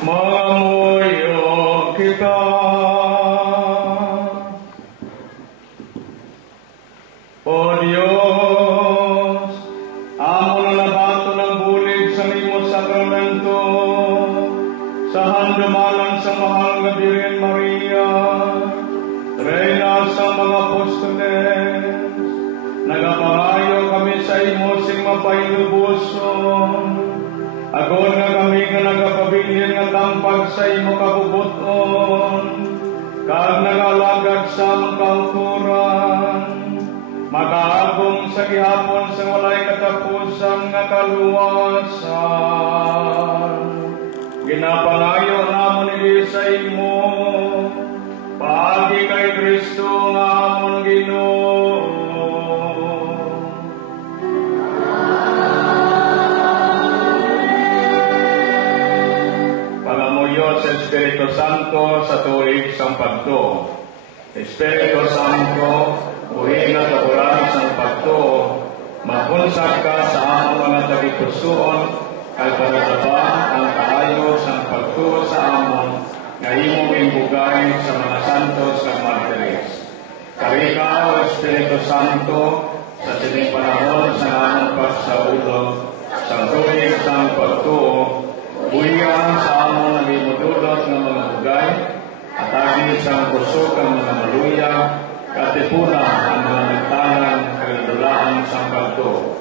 Mangamuyo kita. O Diyos, amo na nabato ng bulig sa limos sakramento, sa handumanan sa mahal nga Birhen Maria, Reyna sa mga apostoles, nagapangayo kami sa imo sing mapailubuson, agon nga kami nga nagapabilin nga tampag sa imo kabubuton, kag nagalagad sa among kauturan, makaagong sa gihapon sa walay katapusan nga kaluwasan. Ginapangayo namon ini sa imo, paagi kay Kristo nga amon Ginoo. Pangamuyo sa Espiritu Santo sa tuig sang pagtuo. Espiritu Santo, buhi nga kaburan sang pagtuo, mapunsag ka sa among mga tagipusoon, kay paradaba ang kaayo sang pagtuo sa amon, nga imong imbugay sa mga santos kag martires. Kari ka, O Espiritu Santo, sa sining panahon sa among pagsaulog, sang tuig sang pagtuo, buhian sa amon ang imudulot ng mga bugay, at agin sang kusok ang mga maluya, katipuna ang mga nagtanan kagadulaan sa pagtuo.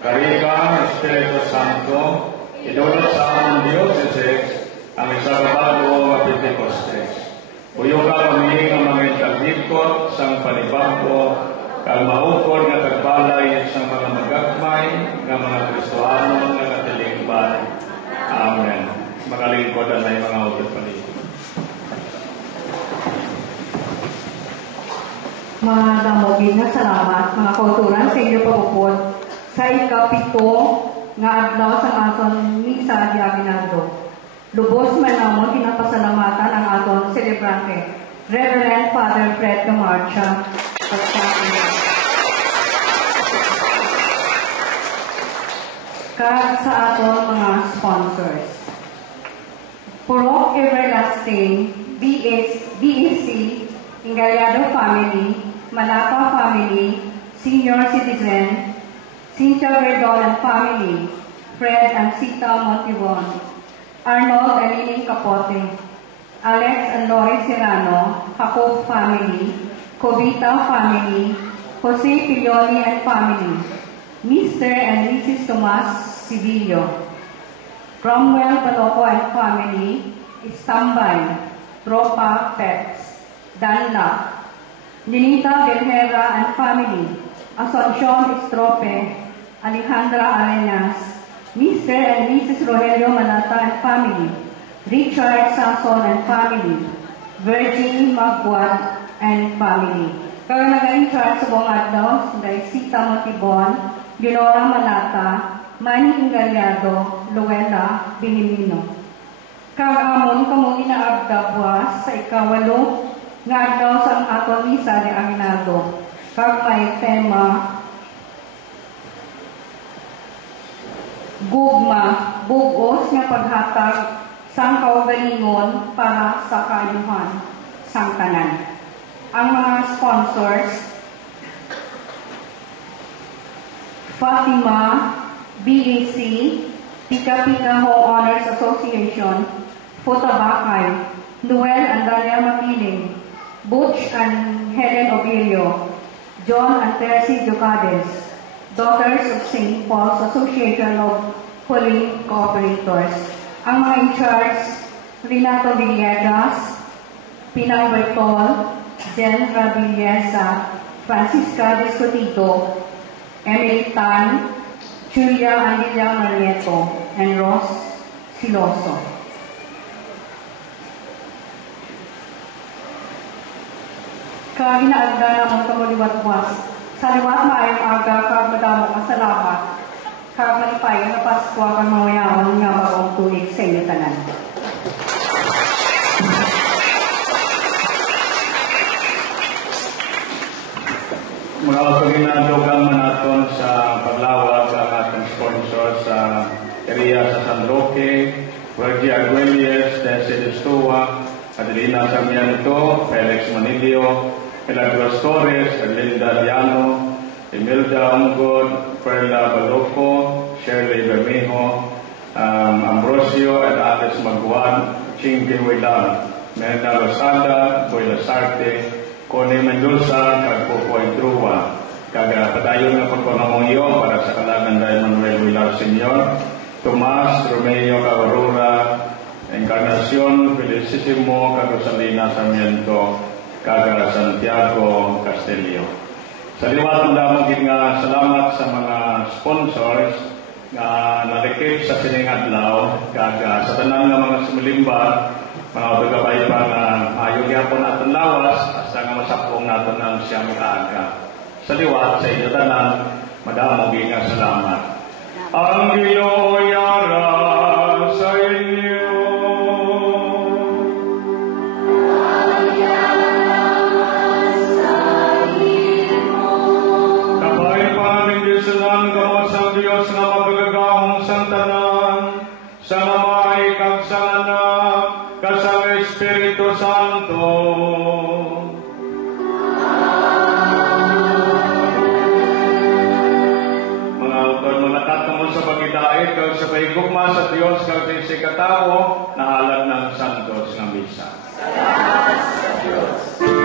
Karika, Espiritu Santo, idulot sa among Diocese ang isagabago nga Pentecostes. Uyo ka kami nga mga itaglikot sang panibago, kag maukod nga tagbalay sa mga magagmay nga mga Kristohanon nga katilingban. Amen. Makalingkodan na yung mga utot palikod. Mga damogin na salamat, mga kauturan sa inyo pagpupod sa ikapito nga adlaw sa aton misa di Aguinaldo. Lubos man namon kinapasalamatan ang aton celebrante, Reverend Father Fred Camarcha. Kag sa aton mga sponsors. Purok Everlasting, BEC, Ingaliado Family, Malapa Family, Senior Citizen, Cynthia Verdon and Family, Fred and Sita Montibon, Arnold and Nining Capote, Alex and Lori Serrano, Jacob Family, Covita Family, Jose Pilioni and Family, Mr. and Mrs. Tomas Civillo, Cromwell Paloco and Family, Istambay, Tropa Pets, Danla, Ninita Guerrera and Family, Asuncion Estrope, Alejandra Arenas, Mr. and Mrs. Rogelio Manata and Family, Richard Sanson and Family, Virgin Magwad and Family. Kaya nag-in-charge sa buong adlaw, si Sita Montibon, Leonora Manata, Manny Ingaliado, Luella Binimino. Kagamon kamo inaabda buwas sa ikawalo nga adlaw sa aton misa ni Aguinaldo. Kag may tema gugma, bugos nga paghatag sang kaugalingon para sa kaayuhan sang tanan. Ang mga sponsors: Fatima, BAC, Pika-Pika Home Honors Association, Fotabakay, Noel and Dalia Mapiling, Butch and Helen Obilio, John and Tercy Jocades, Daughters of St. Paul's Association of Holy Cooperators. Ang mga in-charge: Renato Villegas, Pinang Bertol, Jen Rabillesa, Francisca Discotito, Emily Tan, Julia Andilia Marieto, and Ross Siloso. Kaginaagda naman kamuliwat-was. Sa liwat maayong aga, kag madamo ka salamat. Kag malipay na Pasko kag mawayawan nga bagong tuig sa inyo tanan. Mga paginadugang manaton sa paglawag sa ating sponsor sa area sa San Roque, Reggie Arguelles, Desi Estua, Adelina Sarmiento, Felix Manilio, Milagros Torres, Erlinda Liano, Imelda Ungod, Perla Baloco, Shirley Bermejo, Ambrosio and Alex Maguan, Chinky Wilan, Merna Rosada, Boy Lasarte, Connie Mendoza, Kagpopo Indruwa, kaga padayon ng pagpanamuyo para sa kalagan dahil Manuel Villar Sr., Tomas Romeo Cavarura, Encarnacion Felicissimo Carosalina Sarmiento, kaga Santiago Castelio. Sa liwat mo nga salamat sa mga sponsors na nalikip sa sining adlaw, kaga sa tanan nga mga sumilimba, mga tagapay pa na ayaw gyapon natin lawas, hasta nga masapong natin ang siyang kaaga. Sa liwat, sa inyo tanan, madamo nga salamat. Ang Ginoo yara sa inyo. Panginoon, gamot sa Diyos na magagahong santanan, sa Ama, kag sa Anak, kag sa Espiritu Santo. Mga autor, mga tatamon sa pagkidait, kag sa paigugma sa Diyos, kag sa katawo, nahalad ng Santos ng Misa. Salamat sa Diyos.